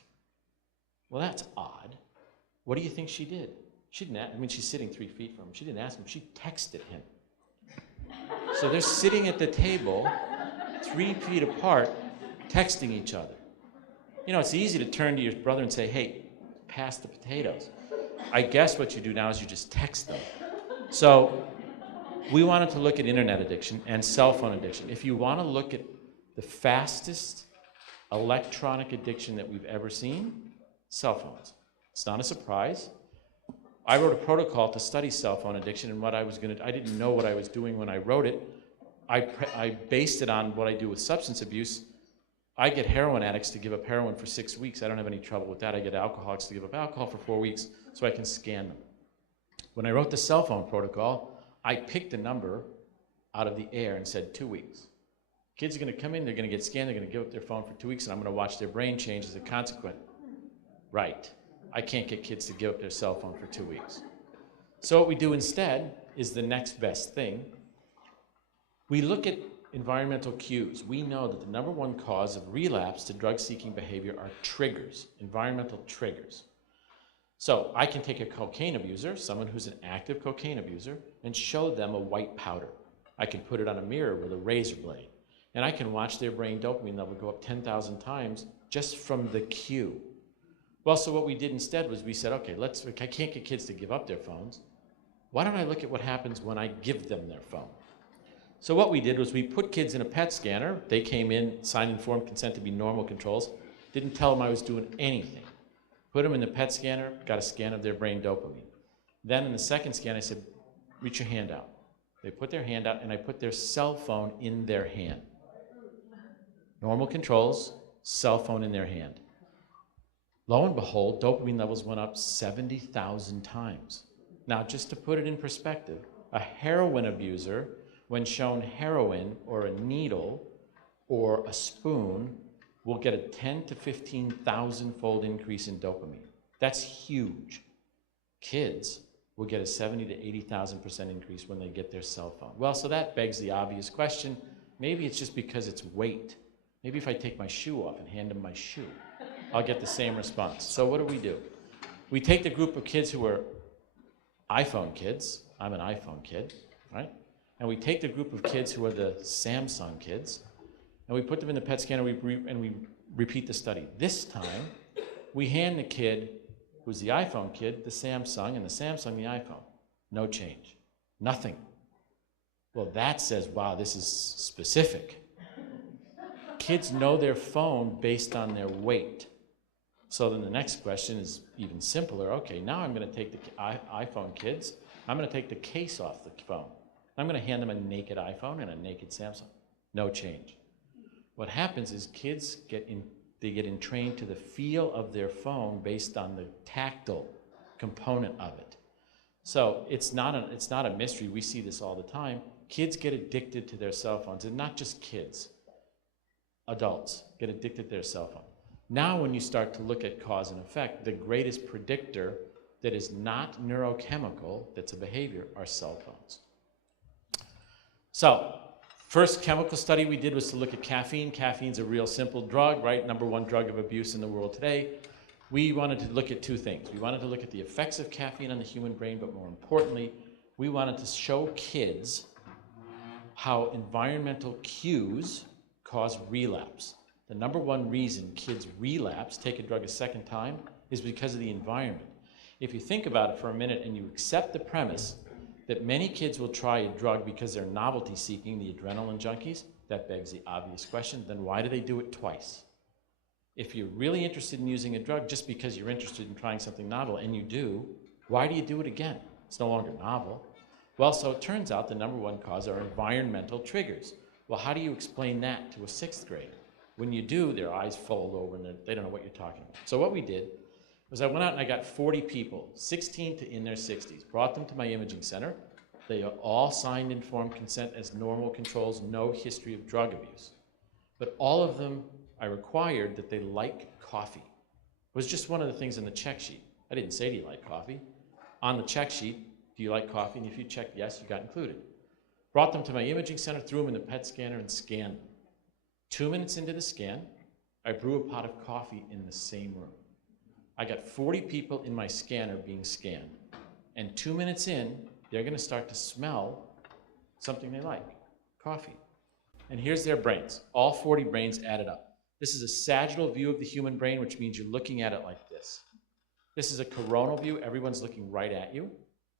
Well, that's odd. What do you think she did? She didn't ask, I mean, she's sitting 3 feet from him. She didn't ask him. She texted him. So they're sitting at the table, 3 feet apart, texting each other. You know, it's easy to turn to your brother and say, hey, pass the potatoes. I guess what you do now is you just text them. So we wanted to look at internet addiction and cell phone addiction. If you want to look at the fastest electronic addiction that we've ever seen, cell phones. It's not a surprise. I wrote a protocol to study cell phone addiction, and I didn't know what I was doing when I wrote it. I based it on what I do with substance abuse. I get heroin addicts to give up heroin for 6 weeks. I don't have any trouble with that. I get alcoholics to give up alcohol for 4 weeks so I can scan them. When I wrote the cell phone protocol, I picked a number out of the air and said 2 weeks. Kids are going to come in, they're going to get scanned, they're going to give up their phone for 2 weeks, and I'm going to watch their brain change as a consequence. Right. I can't get kids to give up their cell phone for 2 weeks. So what we do instead is the next best thing. We look at environmental cues. We know that the number one cause of relapse to drug-seeking behavior are triggers, environmental triggers. So I can take a cocaine abuser, someone who's an active cocaine abuser, and show them a white powder. I can put it on a mirror with a razor blade, and I can watch their brain dopamine level go up 10,000 times just from the cue. Well, so what we did instead was we said, okay, I can't get kids to give up their phones. Why don't I look at what happens when I give them their phone? So what we did was we put kids in a PET scanner. They came in, signed informed consent to be normal controls. Didn't tell them I was doing anything. Put them in the PET scanner, got a scan of their brain dopamine. Then in the second scan, I said, reach your hand out. They put their hand out, and I put their cell phone in their hand. Normal controls, cell phone in their hand. Lo and behold, dopamine levels went up 70,000 times. Now, just to put it in perspective, a heroin abuser, when shown heroin or a needle or a spoon, will get a 10 to 15,000-fold increase in dopamine. That's huge. Kids will get a 70 to 80,000% increase when they get their cell phone. Well, so that begs the obvious question. Maybe it's just because it's weight. Maybe if I take my shoe off and hand them my shoe, I'll get the same response. So what do? We take the group of kids who are iPhone kids. I'm an iPhone kid, right? And we take the group of kids who are the Samsung kids, and we put them in the PET scanner and we repeat the study. This time, we hand the kid who's the iPhone kid the Samsung, and the Samsung the iPhone. No change. Nothing. Well, that says, wow, this is specific. Kids know their phone based on their weight. So then the next question is even simpler. Okay, now I'm going to take the iPhone kids. I'm going to take the case off the phone. I'm going to hand them a naked iPhone and a naked Samsung. No change. What happens is kids get entrained to the feel of their phone based on the tactile component of it. So it's not a mystery. We see this all the time. Kids get addicted to their cell phones, and not just kids. adults get addicted to their cell phone. Now when you start to look at cause and effect, the greatest predictor that is not neurochemical, that's a behavior, are cell phones. So, first chemical study we did was to look at caffeine. Caffeine's a real simple drug, right? #1 drug of abuse in the world today. We wanted to look at two things. We wanted to look at the effects of caffeine on the human brain, but more importantly, we wanted to show kids how environmental cues cause relapse. The #1 reason kids relapse, take a drug a second time, is because of the environment. If you think about it for a minute and you accept the premise that many kids will try a drug because they're novelty seeking, the adrenaline junkies, that begs the obvious question, then why do they do it twice? If you're really interested in using a drug just because you're interested in trying something novel, and you do, why do you do it again? It's no longer novel. Well, so it turns out the #1 cause are environmental triggers. Well, how do you explain that to a 6th grader? When you do, their eyes fold over and they don't know what you're talking about. So what we did was I went out and I got 40 people, 16 to in their 60s, brought them to my imaging center. They all signed informed consent as normal controls, no history of drug abuse. But all of them, I required that they like coffee. It was just one of the things in the check sheet. I didn't say, do you like coffee? On the check sheet, do you like coffee? And if you checked yes, you got included. Brought them to my imaging center, threw them in the PET scanner and scanned them. 2 minutes into the scan, I brew a pot of coffee in the same room. I got 40 people in my scanner being scanned. And 2 minutes in, they're gonna start to smell something they like, coffee. And here's their brains, all 40 brains added up. This is a sagittal view of the human brain, which means you're looking at it like this. This is a coronal view, everyone's looking right at you.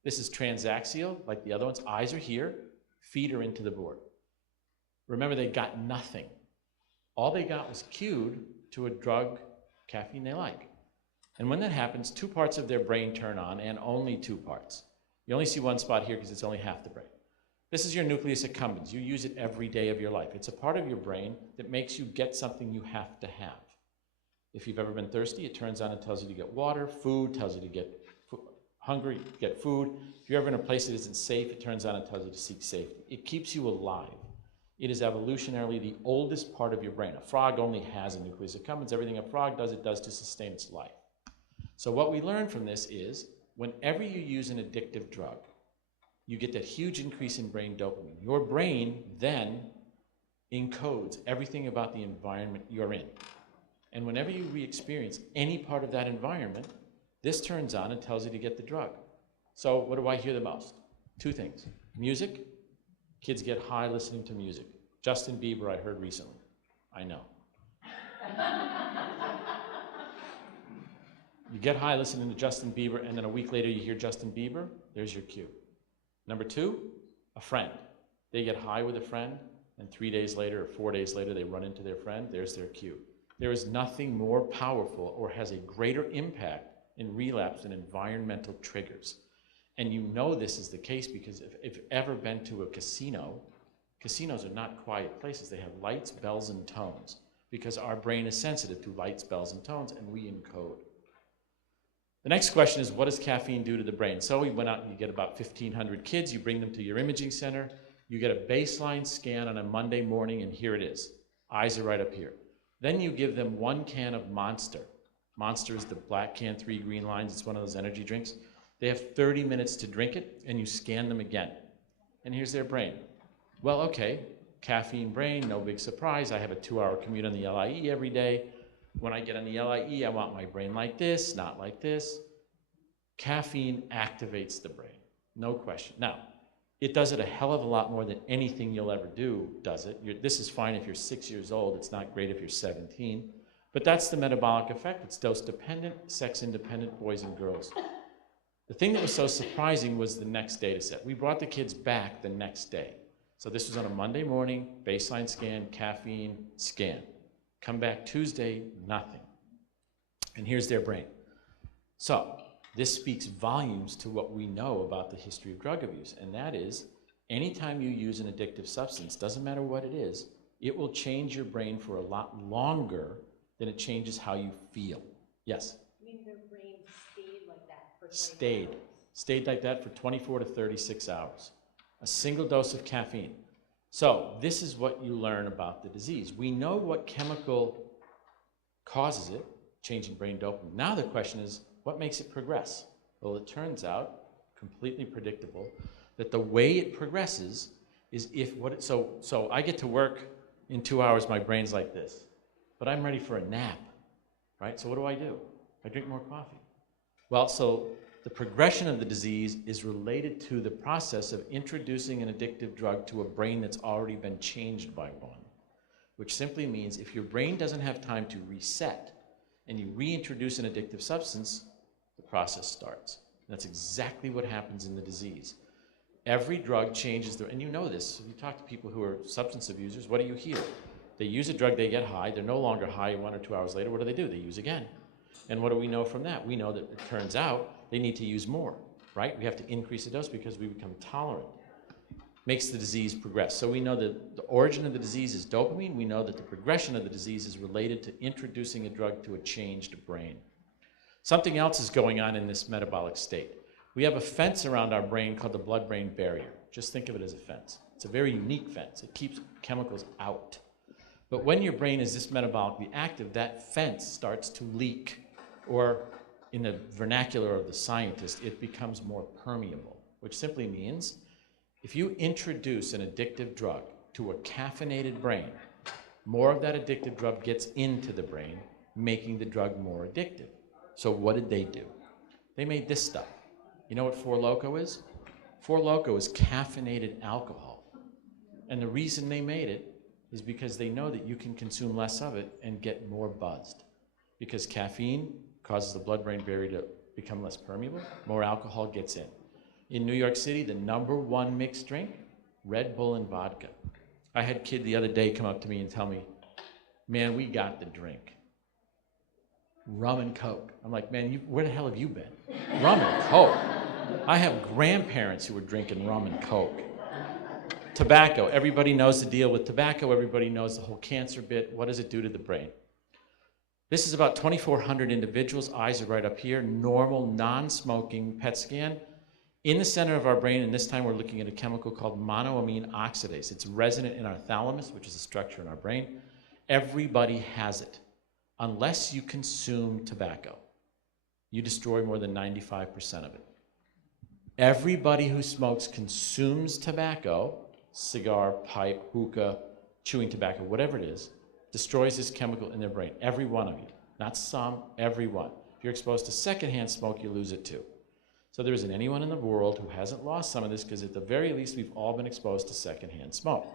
This is transaxial, like the other ones. Eyes are here, feet are into the board. Remember, they got nothing. All they got was cued to a drug, caffeine they like. And when that happens, 2 parts of their brain turn on, and only 2 parts. You only see one spot here because it's only half the brain. This is your nucleus accumbens. You use it every day of your life. It's a part of your brain that makes you get something you have to have. If you've ever been thirsty, it turns on and tells you to get water. Food tells you to get hungry, get food. If you're ever in a place that isn't safe, it turns on and tells you to seek safety. It keeps you alive. It is evolutionarily the oldest part of your brain. A frog only has a nucleus accumbens. Everything a frog does, it does to sustain its life. So what we learn from this is, whenever you use an addictive drug, you get that huge increase in brain dopamine. Your brain then encodes everything about the environment you're in. And whenever you re-experience any part of that environment, this turns on and tells you to get the drug. So what do I hear the most? 2 things. Music. Kids get high listening to music. Justin Bieber I heard recently. I know. You get high listening to Justin Bieber, and then a week later you hear Justin Bieber, there's your cue. #2, a friend. They get high with a friend, and 3 days later or 4 days later they run into their friend, there's their cue. There is nothing more powerful or has a greater impact in relapse than environmental triggers. And you know this is the case because if you've ever been to a casino, casinos are not quiet places. They have lights, bells, and tones because our brain is sensitive to lights, bells, and tones, and we encode. The next question is, what does caffeine do to the brain? So we went out and you get about 1,500 kids, you bring them to your imaging center, you get a baseline scan on a Monday morning, and here it is. Eyes are right up here. Then you give them 1 can of Monster. Monster is the black can, 3 green lines. It's one of those energy drinks. They have 30 minutes to drink it, and you scan them again. And here's their brain. Well, okay, caffeine brain, no big surprise. I have a 2-hour commute on the LIE every day. When I get on the LIE, I want my brain like this, not like this. Caffeine activates the brain, no question. Now, it does it a hell of a lot more than anything you'll ever do, does it? This is fine if you're 6 years old. It's not great if you're 17. But that's the metabolic effect. It's dose-dependent, sex-independent, boys and girls. The thing that was so surprising was the next data set. We brought the kids back the next day. So this was on a Monday morning, baseline scan, caffeine, scan. Come back Tuesday, nothing. And here's their brain. So this speaks volumes to what we know about the history of drug abuse, and that is, anytime you use an addictive substance, doesn't matter what it is, it will change your brain for a lot longer than it changes how you feel. Yes? I mean, their brain stayed like that for 24 hours. Stayed like that for 24 to 36 hours. A single dose of caffeine. So this is what you learn about the disease. We know what chemical causes it, changing brain dopamine. Now the question is, what makes it progress? Well, it turns out, completely predictable, that the way it progresses is so I get to work in 2 hours, my brain's like this, but I'm ready for a nap, right? So what do? I drink more coffee. Well, so the progression of the disease is related to the process of introducing an addictive drug to a brain that's already been changed by one, which simply means if your brain doesn't have time to reset and you reintroduce an addictive substance, the process starts. And that's exactly what happens in the disease. Every drug changes and you know this, if you talk to people who are substance abusers, what do you hear? They use a drug, they get high, they're no longer high 1 or 2 hours later, what do? They use again. And what do we know from that? We know that it turns out they need to use more, right? We have to increase the dose because we become tolerant. Makes the disease progress. So we know that the origin of the disease is dopamine. We know that the progression of the disease is related to introducing a drug to a changed brain. Something else is going on in this metabolic state. We have a fence around our brain called the blood-brain barrier. Just think of it as a fence. It's a very unique fence. It keeps chemicals out. But when your brain is this metabolically active, that fence starts to leak, or in the vernacular of the scientist, it becomes more permeable, which simply means if you introduce an addictive drug to a caffeinated brain, more of that addictive drug gets into the brain, making the drug more addictive. So what did they do? They made this stuff. You know what 4-Loko is? 4-Loko is caffeinated alcohol. And the reason they made it is because they know that you can consume less of it and get more buzzed. Because caffeine causes the blood-brain barrier to become less permeable, more alcohol gets in. In New York City, the #1 mixed drink, Red Bull and vodka. I had a kid the other day come up to me and tell me, man, we got the drink. Rum and Coke. I'm like, man, where the hell have you been? Rum and Coke. I have grandparents who were drinking rum and Coke. Tobacco. Everybody knows the deal with tobacco. Everybody knows the whole cancer bit. What does it do to the brain? This is about 2,400 individuals. Eyes are right up here. Normal, non-smoking PET scan. In the center of our brain, and this time we're looking at a chemical called monoamine oxidase. It's resident in our thalamus, which is a structure in our brain. Everybody has it, unless you consume tobacco. You destroy more than 95% of it. Everybody who smokes consumes tobacco, cigar, pipe, hookah, chewing tobacco, whatever it is, destroys this chemical in their brain. Every one of you. Not some, every one. If you're exposed to secondhand smoke, you lose it too. So there isn't anyone in the world who hasn't lost some of this, because at the very least, we've all been exposed to secondhand smoke.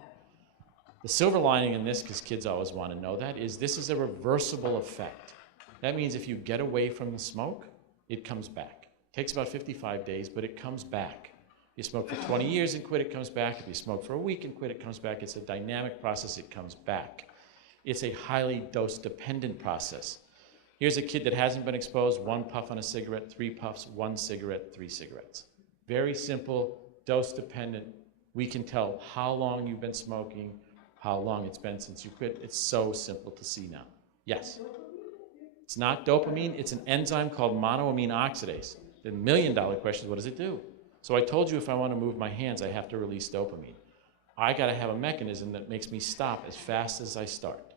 The silver lining in this, because kids always want to know that, is this is a reversible effect. That means if you get away from the smoke, it comes back. It takes about 55 days, but it comes back. You smoke for 20 years and quit, it comes back. If you smoke for a week and quit, it comes back. It's a dynamic process, it comes back. It's a highly dose-dependent process. Here's a kid that hasn't been exposed, 1 puff on a cigarette, 3 puffs, 1 cigarette, 3 cigarettes. Very simple, dose-dependent. We can tell how long you've been smoking, how long it's been since you quit. It's so simple to see now. Yes? It's not dopamine, it's an enzyme called monoamine oxidase. The million-dollar question is, what does it do? So I told you if I want to move my hands, I have to release dopamine. I got to have a mechanism that makes me stop as fast as I start,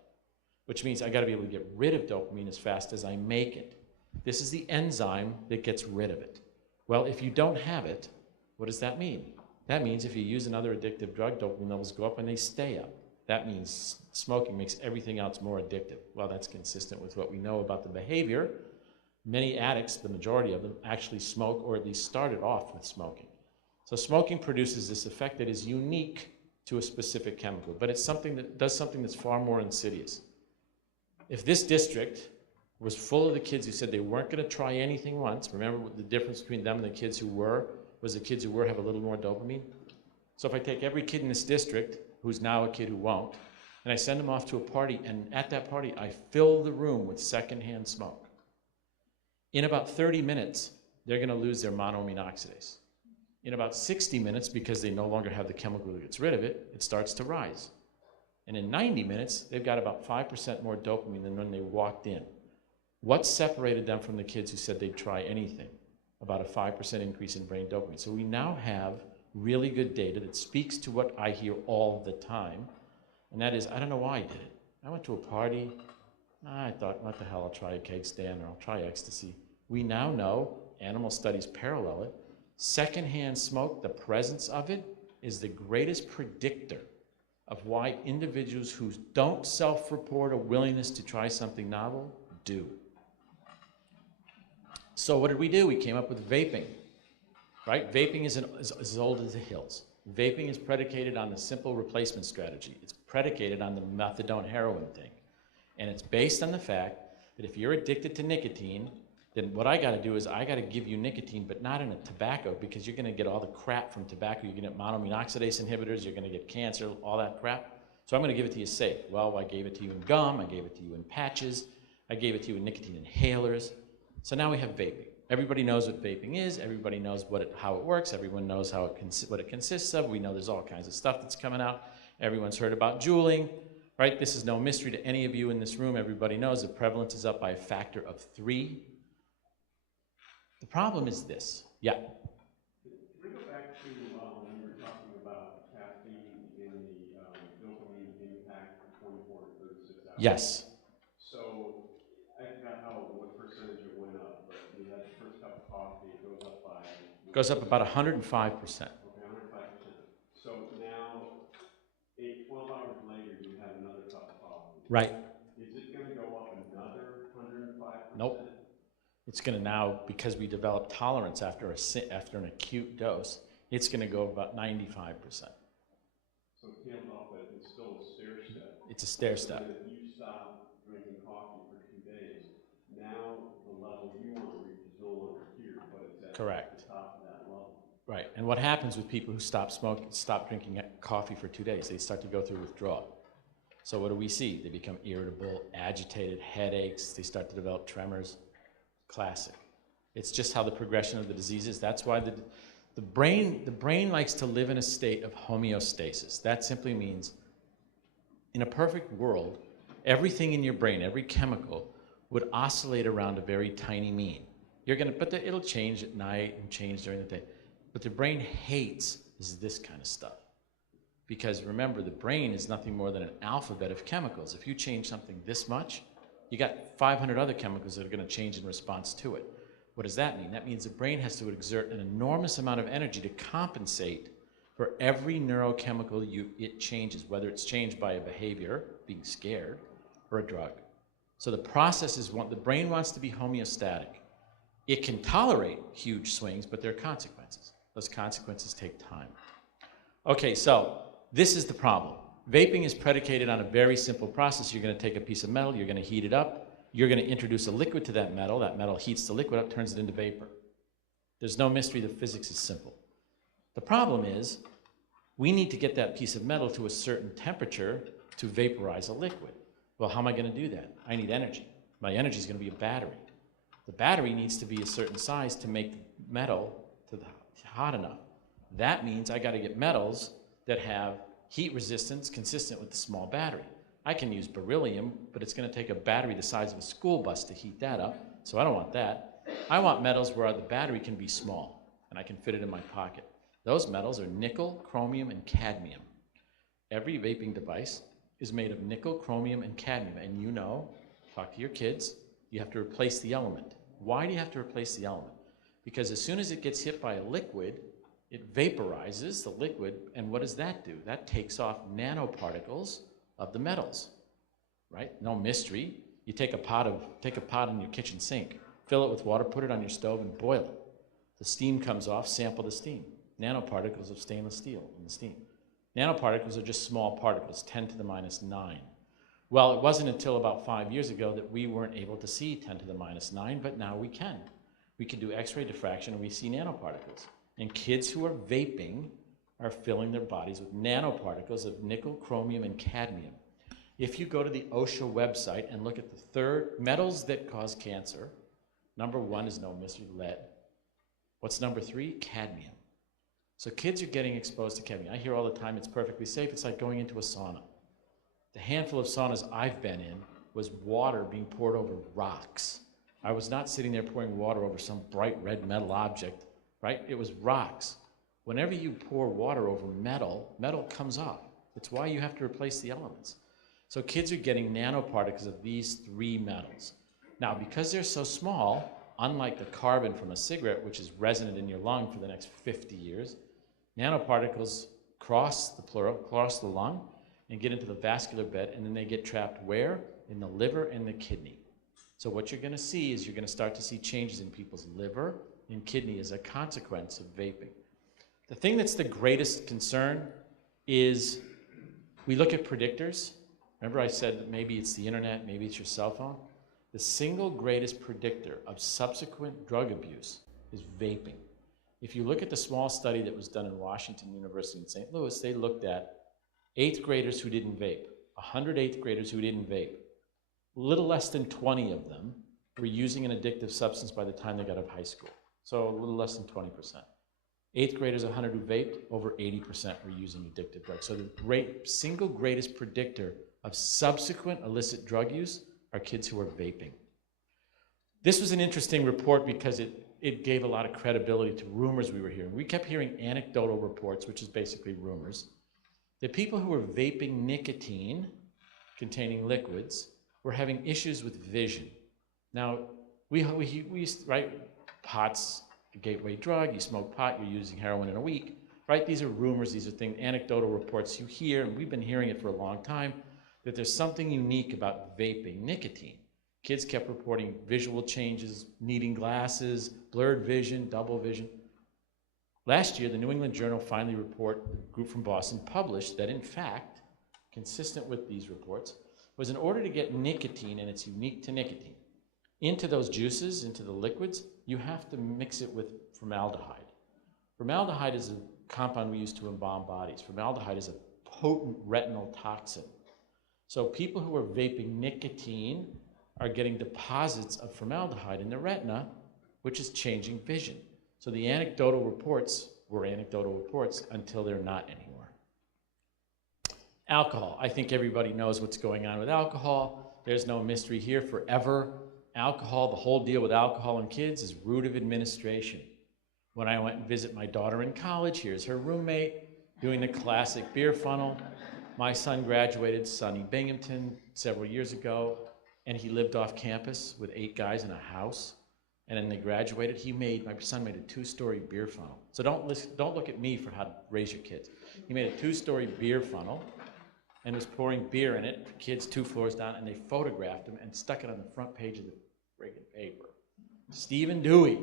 which means I got to be able to get rid of dopamine as fast as I make it. This is the enzyme that gets rid of it. Well, if you don't have it, what does that mean? That means if you use another addictive drug, dopamine levels go up and they stay up. That means smoking makes everything else more addictive. Well, that's consistent with what we know about the behavior. Many addicts, the majority of them, actually smoke, or at least started off with smoking. So smoking produces this effect that is unique to a specific chemical, but it's something that does something that's far more insidious. If this district was full of the kids who said they weren't going to try anything once, remember the difference between them and the kids who were, was the kids who were have a little more dopamine? So if I take every kid in this district, who's now a kid who won't, and I send them off to a party, and at that party I fill the room with secondhand smoke, in about 30 minutes, they're going to lose their monoamine oxidase. In about 60 minutes, because they no longer have the chemical that gets rid of it, it starts to rise. And in 90 minutes, they've got about 5% more dopamine than when they walked in. What separated them from the kids who said they'd try anything? About a 5% increase in brain dopamine. So we now have really good data that speaks to what I hear all the time, and that is, I don't know why I did it. I went to a party, I thought, what the hell, I'll try a keg stand or I'll try ecstasy. We now know, animal studies parallel it, secondhand smoke, the presence of it, is the greatest predictor of why individuals who don't self-report a willingness to try something novel do. So what did we do? We came up with vaping, right? Vaping is as old as the hills. Vaping is predicated on the simple replacement strategy. It's predicated on the methadone heroin thing. And it's based on the fact that if you're addicted to nicotine, then what I got to do is I got to give you nicotine, but not in a tobacco, because you're going to get all the crap from tobacco. You're going to get monoamine oxidase inhibitors, you're going to get cancer, all that crap. So I'm going to give it to you safe. Well, I gave it to you in gum, I gave it to you in patches, I gave it to you in nicotine inhalers. So now we have vaping. Everybody knows what vaping is, everybody knows how it works, everyone knows what it consists of. We know there's all kinds of stuff that's coming out. Everyone's heard about juuling, right? This is no mystery to any of you in this room. Everybody knows the prevalence is up by a factor of 3. The problem is this. Yeah. Can we go back to when you were talking about caffeine and the dopamine impact for 24 to 36 hours? Yes. So I forgot what percentage it went up, but you had the first cup of coffee, it goes up by... It goes up about 105%. Okay, 105%. So now, 12 hours later, you have another cup of coffee. Right. Is it going to go up another 105%? Nope. It's going to now, because we develop tolerance after an acute dose, it's going to go about 95%. So it tails off, but it's still a stair step. It's a stair step. So if you stop drinking coffee for 2 days, now the level you want to reach is no longer here, but it's at Correct. the top of that level. Right. And what happens with people who stop drinking coffee for 2 days? They start to go through withdrawal. So what do we see? They become irritable, agitated, headaches. They start to develop tremors. Classic. It's just how the progression of the disease is. That's why the brain likes to live in a state of homeostasis. That simply means, in a perfect world, everything in your brain, every chemical, would oscillate around a very tiny mean. It'll change at night and change during the day. But the brain hates is this kind of stuff. Because remember, the brain is nothing more than an alphabet of chemicals. If you change something this much, you got 500 other chemicals that are going to change in response to it. What does that mean? That means the brain has to exert an enormous amount of energy to compensate for every neurochemical it changes, whether it's changed by a behavior, being scared, or a drug. So the process is the brain wants to be homeostatic. It can tolerate huge swings, but there are consequences. Those consequences take time. Okay, so this is the problem. Vaping is predicated on a very simple process. You're going to take a piece of metal, you're going to heat it up, you're going to introduce a liquid to that metal heats the liquid up, turns it into vapor. There's no mystery, the physics is simple. The problem is, we need to get that piece of metal to a certain temperature to vaporize a liquid. Well, how am I going to do that? I need energy. My energy is going to be a battery. The battery needs to be a certain size to make the metal hot enough. That means I got to get metals that have heat resistance consistent with the small battery. I can use beryllium, but it's going to take a battery the size of a school bus to heat that up, so I don't want that. I want metals where the battery can be small, and I can fit it in my pocket. Those metals are nickel, chromium, and cadmium. Every vaping device is made of nickel, chromium, and cadmium, and you know, talk to your kids, you have to replace the element. Why do you have to replace the element? Because as soon as it gets hit by a liquid, it vaporizes the liquid, and what does that do? That takes off nanoparticles of the metals, right? No mystery. You take a pot in your kitchen sink, fill it with water, put it on your stove, and boil it. The steam comes off, sample the steam. Nanoparticles of stainless steel in the steam. Nanoparticles are just small particles, 10 to the minus 9. Well, it wasn't until about 5 years ago that we weren't able to see 10 to the minus 9, but now we can. We can do X-ray diffraction and we see nanoparticles. And kids who are vaping are filling their bodies with nanoparticles of nickel, chromium, and cadmium. If you go to the OSHA website and look at the third metals that cause cancer, number 1 is no mystery, lead. What's number 3? Cadmium. So kids are getting exposed to cadmium. I hear all the time it's perfectly safe. It's like going into a sauna. The handful of saunas I've been in was water being poured over rocks. I was not sitting there pouring water over some bright red metal object, right? It was rocks. Whenever you pour water over metal, metal comes off. It's why you have to replace the elements. So kids are getting nanoparticles of these 3 metals. Now, because they're so small, unlike the carbon from a cigarette, which is resonant in your lung for the next 50 years, nanoparticles cross the lung and get into the vascular bed, and then they get trapped where? In the liver and the kidney. So what you're gonna see is you're gonna start to see changes in people's liver and kidney as a consequence of vaping. The thing that's the greatest concern is we look at predictors. Remember I said that maybe it's the internet, maybe it's your cell phone? The single greatest predictor of subsequent drug abuse is vaping. If you look at the small study that was done in Washington University in St. Louis, they looked at 8th graders who didn't vape, 100 8th graders who didn't vape. A little less than 20 of them were using an addictive substance by the time they got out of high school. So a little less than 20%. 8th graders, 100 who vaped, over 80% were using addictive drugs. So the single greatest predictor of subsequent illicit drug use are kids who are vaping. This was an interesting report because it gave a lot of credibility to rumors we were hearing. We kept hearing anecdotal reports, which is basically rumors, that people who were vaping nicotine containing liquids were having issues with vision. Now, we used, right, pot's a gateway drug, you smoke pot, you're using heroin in a week, right? These are rumors, these are things, anecdotal reports you hear, and we've been hearing it for a long time, that there's something unique about vaping nicotine. Kids kept reporting visual changes, needing glasses, blurred vision, double vision. Last year, the New England Journal finally a group from Boston published that in fact, consistent with these reports, was in order to get nicotine, and it's unique to nicotine, into those juices, into the liquids, you have to mix it with formaldehyde. Formaldehyde is a compound we use to embalm bodies. Formaldehyde is a potent retinal toxin. So people who are vaping nicotine are getting deposits of formaldehyde in the retina, which is changing vision. So the anecdotal reports were anecdotal reports until they're not anymore. Alcohol. I think everybody knows what's going on with alcohol. There's no mystery here forever. Alcohol, the whole deal with alcohol in kids is route of administration. When I went and visit my daughter in college, here's her roommate doing the classic beer funnel. My son graduated Sonny Binghamton several years ago, and he lived off campus with 8 guys in a house. And then they graduated. My son made a 2-story beer funnel. So don't look at me for how to raise your kids. He made a 2-story beer funnel and was pouring beer in it for kids 2 floors down, and they photographed him and stuck it on the front page of the friggin' paper. Stephen Dewey,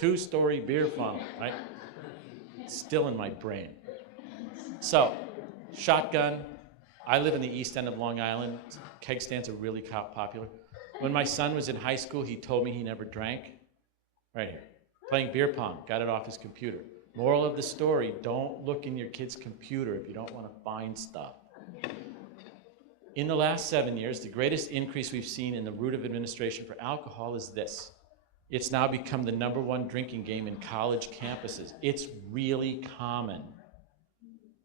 2-story beer funnel, right? It's still in my brain. So, shotgun. I live in the east end of Long Island. Keg stands are really popular. When my son was in high school, he told me he never drank. Right here. Playing beer pong, got it off his computer. Moral of the story, don't look in your kid's computer if you don't want to find stuff. In the last 7 years, the greatest increase we've seen in the route of administration for alcohol is this. It's now become the #1 drinking game in college campuses. It's really common.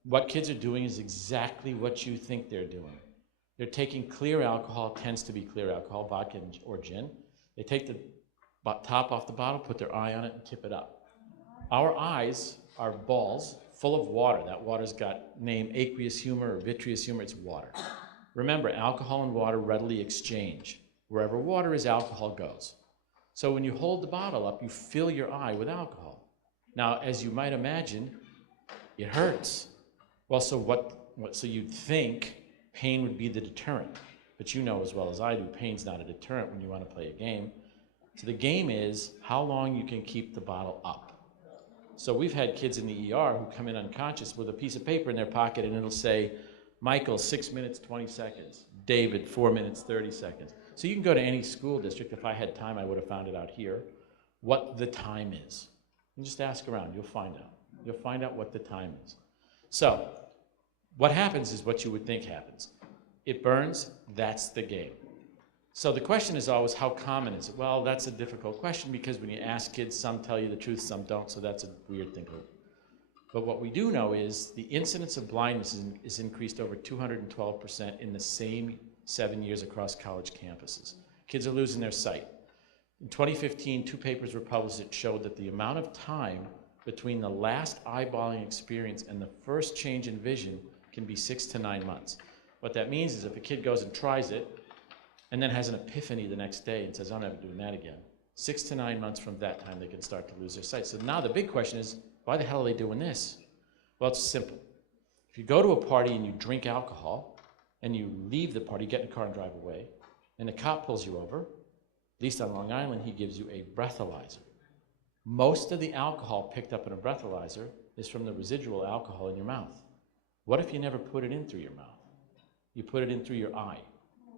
What kids are doing is exactly what you think they're doing. They're taking clear alcohol, tends to be clear alcohol, vodka or gin. They take the top off the bottle, put their eye on it, and tip it up. Our eyes are balls full of water. That water's got name aqueous humor or vitreous humor, it's water. Remember, alcohol and water readily exchange. Wherever water is, alcohol goes. So when you hold the bottle up, you fill your eye with alcohol. Now, as you might imagine, it hurts. Well, so you'd think pain would be the deterrent. But you know as well as I do, pain's not a deterrent when you want to play a game. So the game is how long you can keep the bottle up. So we've had kids in the ER who come in unconscious with a piece of paper in their pocket, and it'll say, Michael, 6 minutes, 20 seconds. David, 4 minutes, 30 seconds. So you can go to any school district. If I had time, I would have found it out here, what the time is. And just ask around, you'll find out. You'll find out what the time is. So what happens is what you would think happens. It burns, that's the game. So the question is always, how common is it? Well, that's a difficult question because when you ask kids, some tell you the truth, some don't, so that's a weird thing. But what we do know is the incidence of blindness is increased over 212% in the same 7 years across college campuses. Kids are losing their sight. In 2015, 2 papers were published that showed that the amount of time between the last eyeballing experience and the first change in vision can be 6 to 9 months. What that means is if a kid goes and tries it and then has an epiphany the next day and says, I'm never doing that again, 6 to 9 months from that time they can start to lose their sight. So now the big question is, why the hell are they doing this? Well, it's simple. If you go to a party and you drink alcohol and you leave the party, get in a car and drive away, and the cop pulls you over, at least on Long Island, he gives you a breathalyzer. Most of the alcohol picked up in a breathalyzer is from the residual alcohol in your mouth. What if you never put it in through your mouth? You put it in through your eye.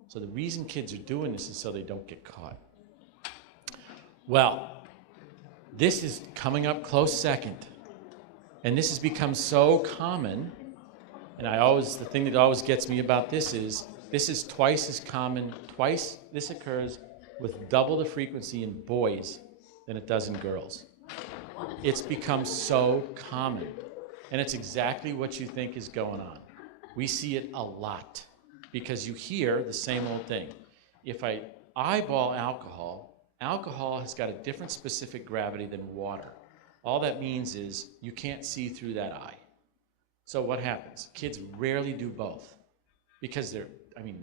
So the reason kids are doing this is so they don't get caught. Well, this is coming up close second. And this has become so common, and the thing that always gets me about this is twice as common, this occurs with double the frequency in boys than it does in girls. It's become so common, and it's exactly what you think is going on. We see it a lot, because you hear the same old thing. If I eyeball alcohol, alcohol has got a different specific gravity than water. All that means is you can't see through that eye. So what happens? Kids rarely do both because they're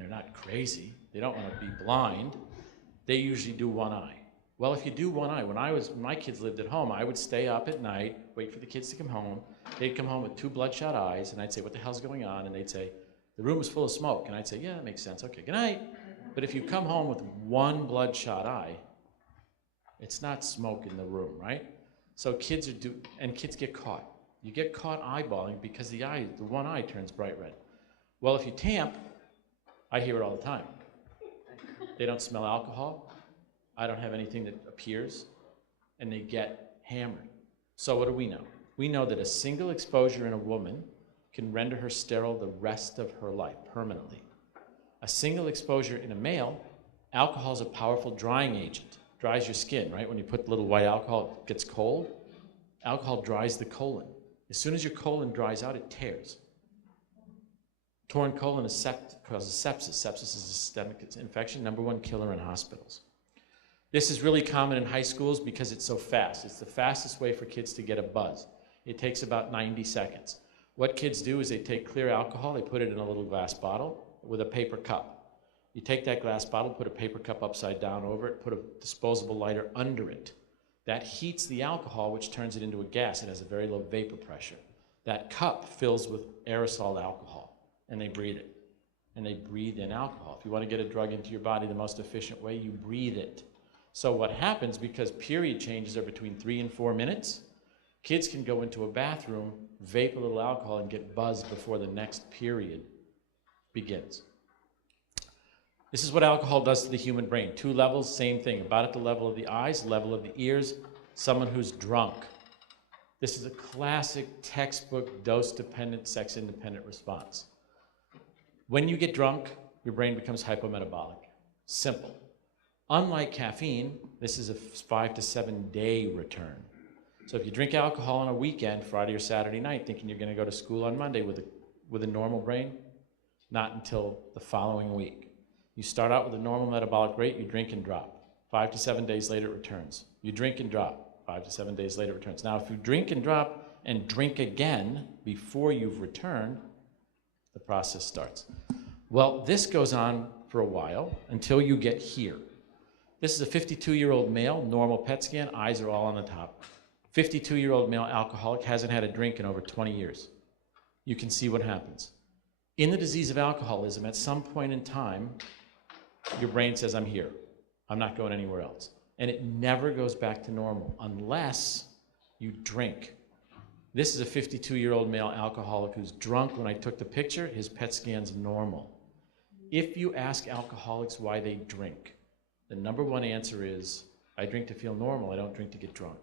not crazy. They don't want to be blind. They usually do one eye. Well, if you do one eye, when my kids lived at home, I would stay up at night, wait for the kids to come home. They'd come home with 2 bloodshot eyes, and I'd say, what the hell's going on? And they'd say, the room is full of smoke. And I'd say, yeah, that makes sense. Okay, good night. But if you come home with 1 bloodshot eye, it's not smoke in the room, right? So kids get caught. You get caught eyeballing because the one eye turns bright red. Well, if you tamp, I hear it all the time. They don't smell alcohol. I don't have anything that appears, and they get hammered. So what do we know? We know that a single exposure in a woman can render her sterile the rest of her life, permanently. A single exposure in a male, alcohol is a powerful drying agent. Dries your skin, right? When you put a little white alcohol, it gets cold. Alcohol dries the colon. As soon as your colon dries out, it tears. Torn colon causes sepsis. Sepsis is a systemic infection, #1 killer in hospitals. This is really common in high schools because it's so fast. It's the fastest way for kids to get a buzz. It takes about 90 seconds. What kids do is they take clear alcohol, they put it in a little glass bottle with a paper cup. You take that glass bottle, put a paper cup upside down over it, put a disposable lighter under it. That heats the alcohol, which turns it into a gas. It has a very low vapor pressure. That cup fills with aerosol alcohol, and they breathe it. And they breathe in alcohol. If you want to get a drug into your body the most efficient way, you breathe it. So what happens, because period changes are between 3 and 4 minutes, kids can go into a bathroom, vape a little alcohol, and get buzzed before the next period begins. This is what alcohol does to the human brain. 2 levels, same thing. About at the level of the eyes, level of the ears, someone who's drunk. This is a classic textbook dose-dependent, sex-independent response. When you get drunk, your brain becomes hypometabolic. Simple. Unlike caffeine, this is a 5 to 7 day return. So if you drink alcohol on a weekend, Friday or Saturday night, thinking you're going to go to school on Monday with a normal brain, not until the following week. You start out with a normal metabolic rate, you drink and drop. 5 to 7 days later, it returns. You drink and drop. 5 to 7 days later, it returns. Now, if you drink and drop and drink again before you've returned, the process starts. Well, this goes on for a while until you get here. This is a 52-year-old male, normal PET scan, eyes are all on the top. 52-year-old male alcoholic, hasn't had a drink in over 20 years. You can see what happens. In the disease of alcoholism, at some point in time, your brain says, I'm here. I'm not going anywhere else. And it never goes back to normal unless you drink. This is a 52-year-old male alcoholic who's drunk. When I took the picture, his PET scan's normal. If you ask alcoholics why they drink, the #1 answer is, I drink to feel normal, I don't drink to get drunk.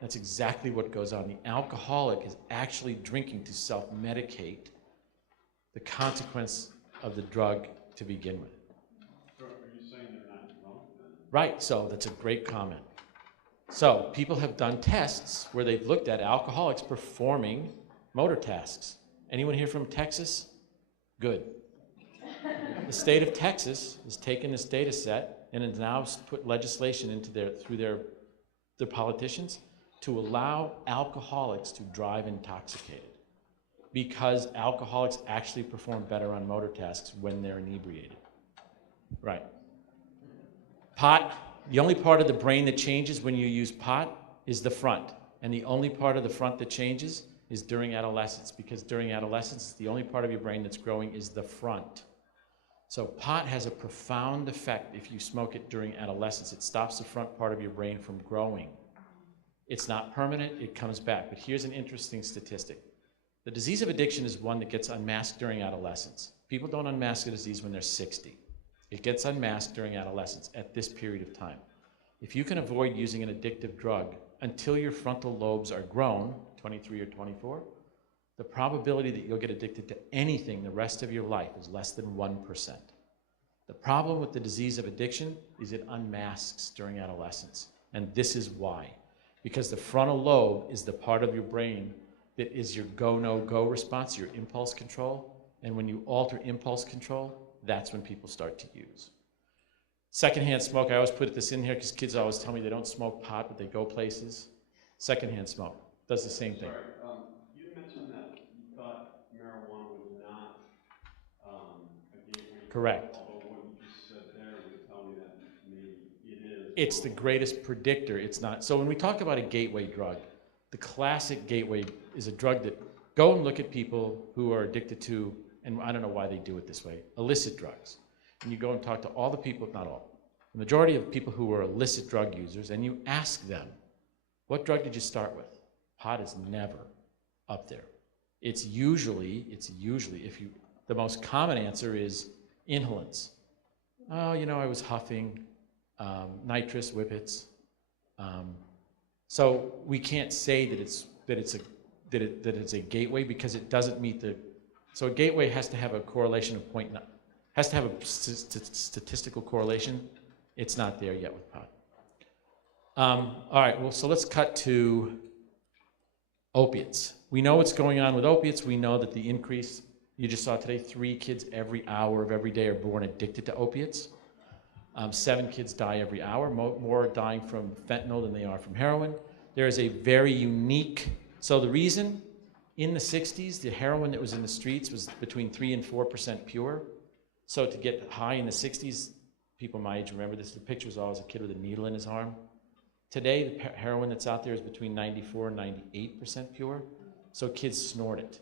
That's exactly what goes on. The alcoholic is actually drinking to self-medicate the consequence of the drug to begin with. So are you saying they're not drunk then? Right, so that's a great comment. So people have done tests where they've looked at alcoholics performing motor tasks. Anyone here from Texas? Good. The state of Texas has taken this data set and has now put legislation into through their politicians to allow alcoholics to drive intoxicated, because alcoholics actually perform better on motor tasks when they're inebriated. Right. Pot, the only part of the brain that changes when you use pot is the front. And the only part of the front that changes is during adolescence, because during adolescence, the only part of your brain that's growing is the front. So pot has a profound effect if you smoke it during adolescence. It stops the front part of your brain from growing. It's not permanent, it comes back. But here's an interesting statistic. The disease of addiction is one that gets unmasked during adolescence. People don't unmask a disease when they're 60. It gets unmasked during adolescence at this period of time. If you can avoid using an addictive drug until your frontal lobes are grown, 23 or 24, the probability that you'll get addicted to anything the rest of your life is less than 1%. The problem with the disease of addiction is it unmasks during adolescence. And this is why. Because the frontal lobe is the part of your brain that is your go, no, go response, your impulse control. And when you alter impulse control, that's when people start to use. Secondhand smoke, I always put this in here because kids always tell me they don't smoke pot, but they go places. Secondhand smoke does the same thing. Sorry, you mentioned that you thought marijuana was not a gateway. Correct. Although what you just said there would tell me that maybe it is. It's the greatest predictor. It's not. So when we talk about a gateway drug, the classic gateway is a drug that, go and look at people who are addicted to, and I don't know why they do it this way, illicit drugs. And you go and talk to all the people, not all, the majority of people who are illicit drug users, and you ask them, what drug did you start with? Pot is never up there. It's usually, the most common answer is inhalants. Oh, you know, I was huffing, nitrous, whippets. So we can't say that it's a gateway because it doesn't meet the. So a gateway has to have a correlation of 0.9, has to have a statistical correlation. It's not there yet with pot. All right, well, so let's cut to opiates. We know what's going on with opiates. We know that the increase, you just saw today, 3 kids every hour of every day are born addicted to opiates. 7 kids die every hour. More are dying from fentanyl than they are from heroin. There is a very unique, so the reason, in the 60s, the heroin that was in the streets was between 3 and 4% pure. So to get high in the 60s, people my age remember this, the picture was always a kid with a needle in his arm. Today, the heroin that's out there is between 94 and 98% pure, so kids snort it.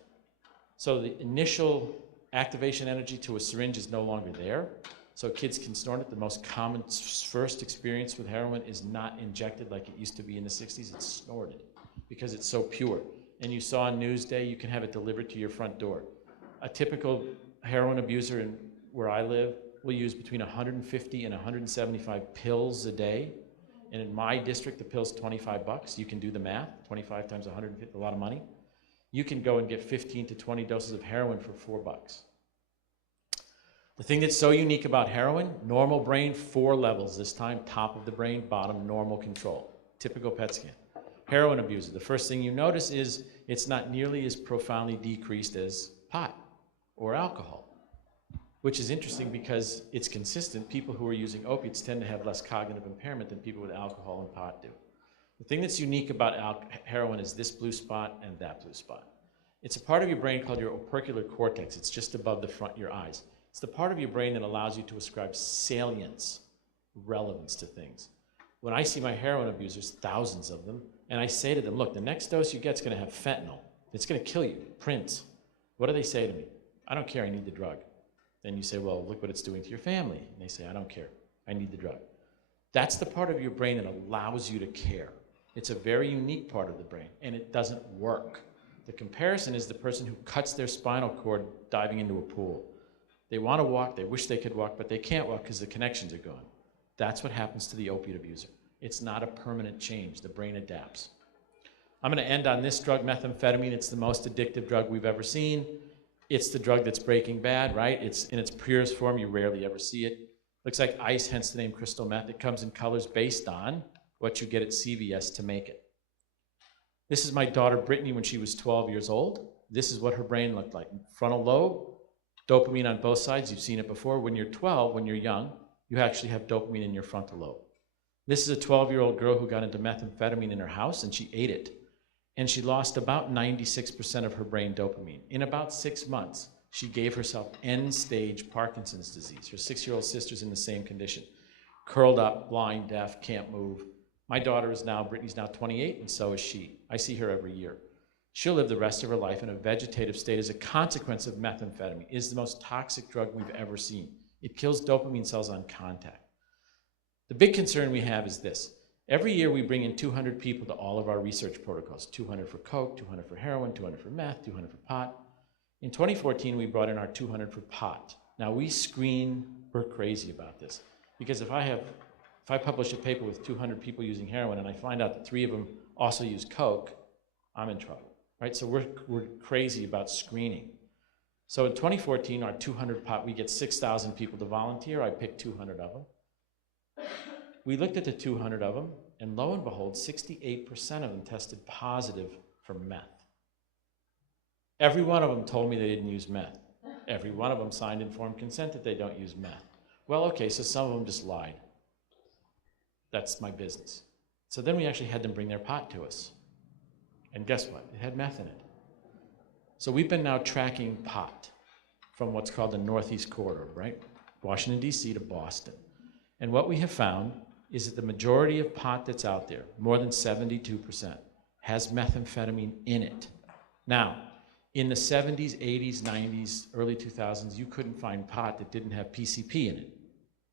So the initial activation energy to a syringe is no longer there, so kids can snort it. The most common first experience with heroin is not injected like it used to be in the 60s, it's snorted because it's so pure. And you saw on Newsday, you can have it delivered to your front door. A typical heroin abuser where I live will use between 150 and 175 pills a day. And in my district, the pill's $25. You can do the math, 25 times 150, a lot of money. You can go and get 15 to 20 doses of heroin for $4. The thing that's so unique about heroin, normal brain, 4 levels this time, top of the brain, bottom, normal control. Typical PET scan. Heroin abuser, the first thing you notice is it's not nearly as profoundly decreased as pot or alcohol, which is interesting because it's consistent. People who are using opiates tend to have less cognitive impairment than people with alcohol and pot do. The thing that's unique about heroin is this blue spot and that blue spot. It's a part of your brain called your opercular cortex. It's just above the front of your eyes. It's the part of your brain that allows you to ascribe salience, relevance to things. When I see my heroin abusers, thousands of them, and I say to them, look, the next dose you get is going to have fentanyl. It's going to kill you. Prince. What do they say to me? I don't care, I need the drug. Then you say, well, look what it's doing to your family. And they say, I don't care, I need the drug. That's the part of your brain that allows you to care. It's a very unique part of the brain, and it doesn't work. The comparison is the person who cuts their spinal cord diving into a pool. They want to walk, they wish they could walk, but they can't walk because the connections are gone. That's what happens to the opiate abuser. It's not a permanent change. The brain adapts. I'm going to end on this drug, methamphetamine. It's the most addictive drug we've ever seen. It's the drug that's Breaking Bad, right? It's in its purest form. You rarely ever see it. Looks like ice, hence the name crystal meth. It comes in colors based on what you get at CVS to make it. This is my daughter Brittany when she was 12 years old. This is what her brain looked like. Frontal lobe, dopamine on both sides. You've seen it before. When you're 12, when you're young, you actually have dopamine in your frontal lobe. This is a 12-year-old girl who got into methamphetamine in her house, and she ate it. And she lost about 96% of her brain dopamine. In about 6 months, she gave herself end-stage Parkinson's disease. Her 6-year-old sister's in the same condition. Curled up, blind, deaf, can't move. My daughter is now, Brittany's now 28, and so is she. I see her every year. She'll live the rest of her life in a vegetative state as a consequence of methamphetamine. It is the most toxic drug we've ever seen. It kills dopamine cells on contact. The big concern we have is this. Every year we bring in 200 people to all of our research protocols, 200 for coke, 200 for heroin, 200 for meth, 200 for pot. In 2014, we brought in our 200 for pot. Now we screen, we're crazy about this, because if I publish a paper with 200 people using heroin and I find out that 3 of them also use coke, I'm in trouble, right? So we're crazy about screening. So in 2014, our 200 pot, we get 6,000 people to volunteer. I picked 200 of them. We looked at the 200 of them, and lo and behold, 68% of them tested positive for meth. Every one of them told me they didn't use meth. Every one of them signed informed consent that they don't use meth. Well, okay, so some of them just lied. That's my business. So then we actually had them bring their pot to us. And guess what? It had meth in it. So we've been now tracking pot from what's called the Northeast Corridor, right? Washington, D.C. to Boston. And what we have found is that the majority of pot that's out there, more than 72%, has methamphetamine in it. Now, in the 70s, 80s, 90s, early 2000s, you couldn't find pot that didn't have PCP in it.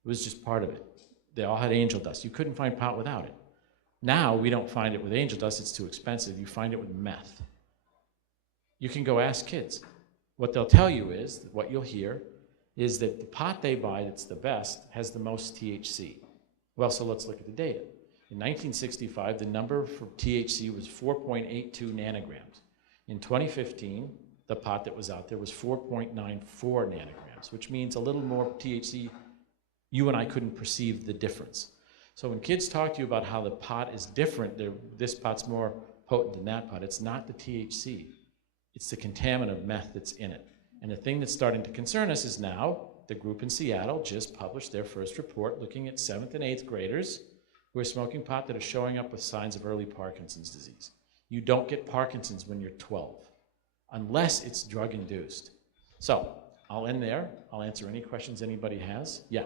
It was just part of it. They all had angel dust. You couldn't find pot without it. Now, we don't find it with angel dust. It's too expensive. You find it with meth. You can go ask kids. What they'll tell you is, what you'll hear, is that the pot they buy that's the best has the most THC. Well, so let's look at the data. In 1965, the number for THC was 4.82 nanograms. In 2015, the pot that was out there was 4.94 nanograms, which means a little more THC. You and I couldn't perceive the difference. So when kids talk to you about how the pot is different, this pot's more potent than that pot, it's not the THC. It's the contaminant of meth that's in it. And the thing that's starting to concern us is now the group in Seattle just published their first report looking at 7th and 8th graders who are smoking pot that are showing up with signs of early Parkinson's disease. You don't get Parkinson's when you're 12, unless it's drug-induced. So I'll end there. I'll answer any questions anybody has. Yeah.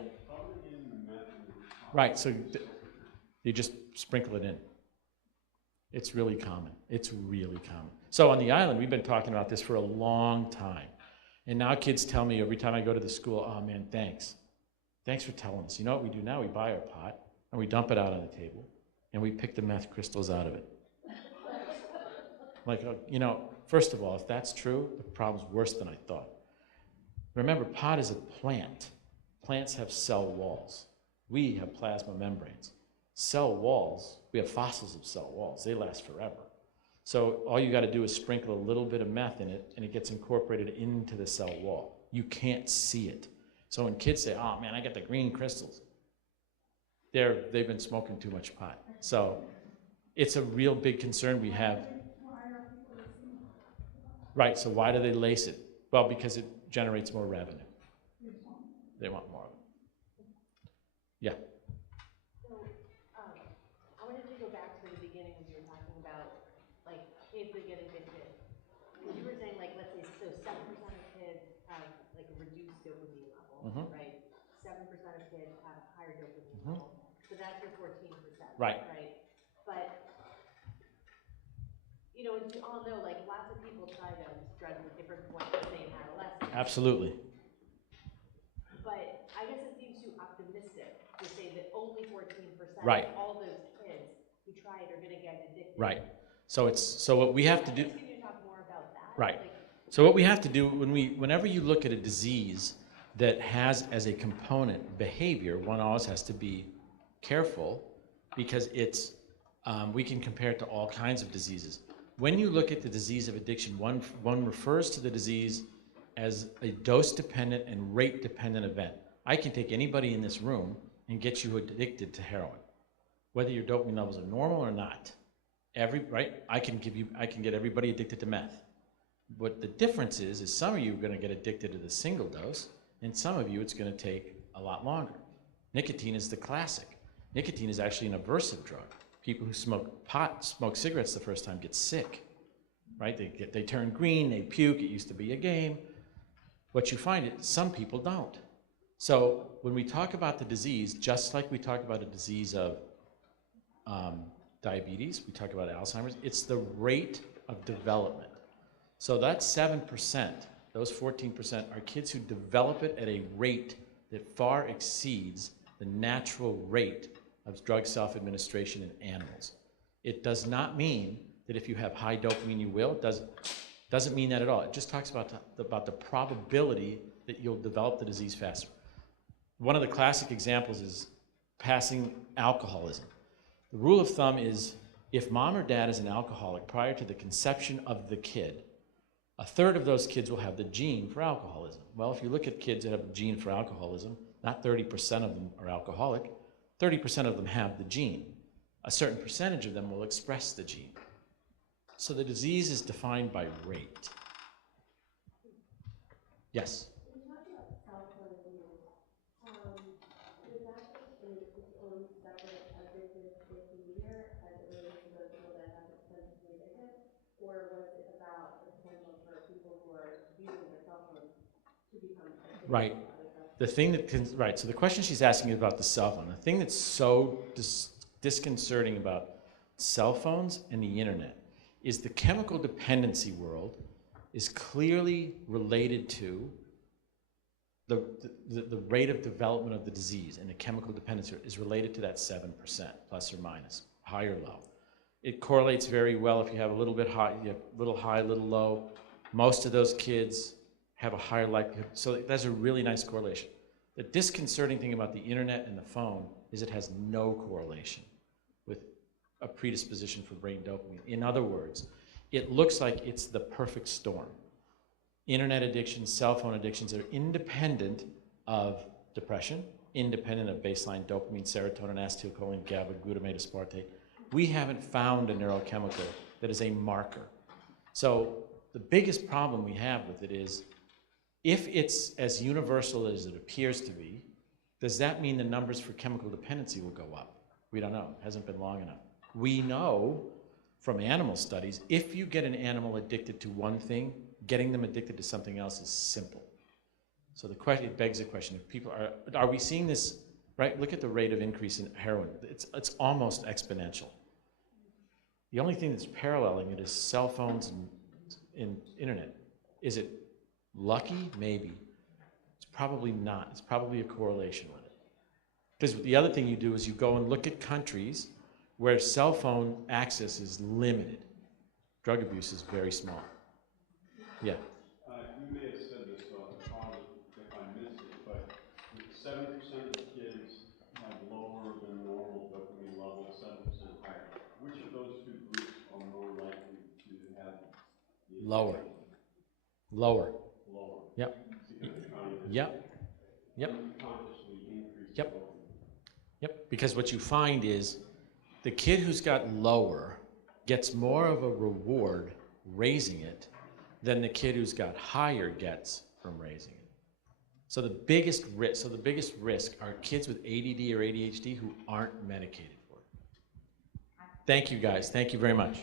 Right, so you just sprinkle it in. It's really common. It's really common. So on the island, we've been talking about this for a long time. And now kids tell me every time I go to the school, oh man, thanks. Thanks for telling us. You know what we do now? We buy our pot, and we dump it out on the table, and we pick the meth crystals out of it. Like, you know, first of all, if that's true, the problem's worse than I thought. Remember, pot is a plant. Plants have cell walls. We have plasma membranes. Cell walls, we have fossils of cell walls. They last forever. So all you got to do is sprinkle a little bit of meth in it, and it gets incorporated into the cell wall. You can't see it. So when kids say, oh man, I got the green crystals, they've been smoking too much pot. So it's a real big concern we have. Right, so why do they lace it? Well, because it generates more revenue. They want more of it. Yeah. So, I wanted to go back to the beginning when you were talking about, like, kids that get addicted. You were saying, like, let's say, so 7% of kids have, like, a reduced dopamine level, right? 7% of kids have a higher dopamine level. So that's your 14%, right? But, you know, as we all know, like, lots of people try to use drugs at different points, say, in adolescence. Absolutely. But I guess it seems too optimistic to say that only 14% right. of all those kids who try it are going to get addicted. Right. So what we have to do. Can you talk more about that? Right. So what we have to do whenever you look at a disease that has as a component behavior, one always has to be careful because it's we can compare it to all kinds of diseases. When you look at the disease of addiction, one refers to the disease as a dose-dependent and rate-dependent event. I can take anybody in this room and get you addicted to heroin, whether your dopamine levels are normal or not. I can get everybody addicted to meth. What the difference is some of you are going to get addicted to the single dose, and some of you it's going to take a lot longer. Nicotine is the classic. Nicotine is actually an aversive drug. People who smoke pot, smoke cigarettes the first time get sick, right? They turn green, they puke, it used to be a game. What you find is some people don't. So when we talk about the disease, just like we talk about a disease of diabetes, we talk about Alzheimer's, it's the rate of development. So that 7%, those 14% are kids who develop it at a rate that far exceeds the natural rate of drug self-administration in animals. It does not mean that if you have high dopamine you will. It doesn't mean that at all. It just talks about the probability that you'll develop the disease faster. One of the classic examples is passing alcoholism. The rule of thumb is if mom or dad is an alcoholic prior to the conception of the kid, a third of those kids will have the gene for alcoholism. Well, if you look at kids that have the gene for alcoholism, not 30% of them are alcoholic, 30% of them have the gene. A certain percentage of them will express the gene. So the disease is defined by rate. Yes? Right. The thing that right. So the question she's asking is about the cell phone. The thing that's so disconcerting about cell phones and the internet is the chemical dependency world is clearly related to the rate of development of the disease, and the chemical dependency is related to that 7%, plus or minus, high or low. It correlates very well if you have a little bit high, you have a little high, a little low. Most of those kids have a higher likelihood. So that's a really nice correlation. The disconcerting thing about the internet and the phone is it has no correlation with a predisposition for brain dopamine. In other words, it looks like it's the perfect storm. Internet addictions, cell phone addictions are independent of depression, independent of baseline dopamine, serotonin, acetylcholine, GABA, glutamate, aspartate. We haven't found a neurochemical that is a marker. So the biggest problem we have with it is, if it's as universal as it appears to be, does that mean the numbers for chemical dependency will go up? We don't know. It hasn't been long enough. We know from animal studies, if you get an animal addicted to one thing, getting them addicted to something else is simple. So the question, it begs the question, if people are we seeing this, right? Look at the rate of increase in heroin. It's almost exponential. The only thing that's paralleling it is cell phones and internet. Is it lucky? Maybe. It's probably not. It's probably a correlation with it. Because the other thing you do is you go and look at countries where cell phone access is limited. Drug abuse is very small. Yeah. You may have said this, so apologies if I missed it, but 7% of the kids have lower than normal dopamine level, 7% higher. Which of those two groups are more likely to have the Lower. Lower. Yep. Yep. Yep. Consciously increase Yep. dopamine. Yep. Because what you find is the kid who's got lower gets more of a reward raising it than the kid who's got higher gets from raising it. So the biggest risk are kids with ADD or ADHD who aren't medicated for it. Thank you guys. Thank you very much.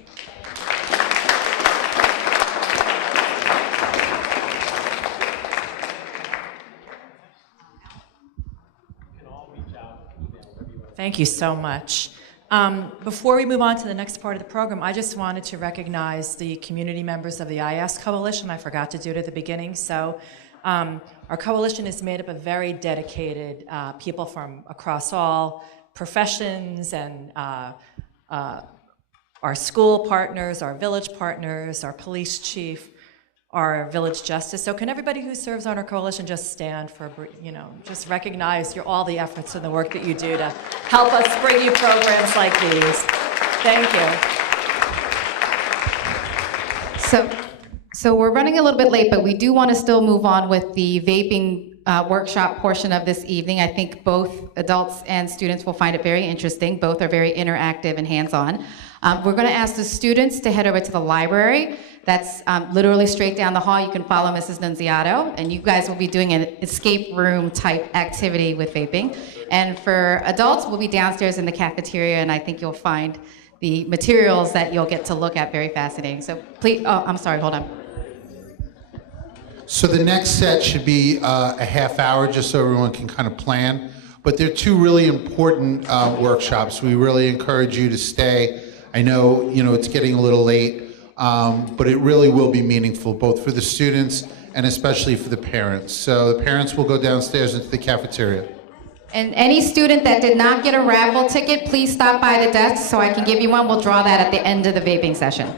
Thank you so much. Before we move on to the next part of the program, I just wanted to recognize the community members of the iASK Coalition. I forgot to do it at the beginning. So our coalition is made up of very dedicated people from across all professions, and our school partners, our village partners, our police chief, our village justice. So can everybody who serves on our coalition just stand for, just recognize all the efforts and the work that you do to help us bring you programs like these. Thank you. So we're running a little bit late, but we do want to still move on with the vaping workshop portion of this evening. I think both adults and students will find it very interesting. Both are very interactive and hands-on. We're going to ask the students to head over to the library. That's literally straight down the hall. You can follow Mrs. Nunziato, and you guys will be doing an escape room type activity with vaping. And for adults, we'll be downstairs in the cafeteria, and I think you'll find the materials that you'll get to look at very fascinating. So please, oh, I'm sorry, hold on. So the next set should be a half hour, just so everyone can kind of plan. But they're two really important workshops. We really encourage you to stay. I know, it's getting a little late, but it really will be meaningful, both for the students and especially for the parents. So the parents will go downstairs into the cafeteria. And any student that did not get a raffle ticket, please stop by the desk so I can give you one. We'll draw that at the end of the vaping session.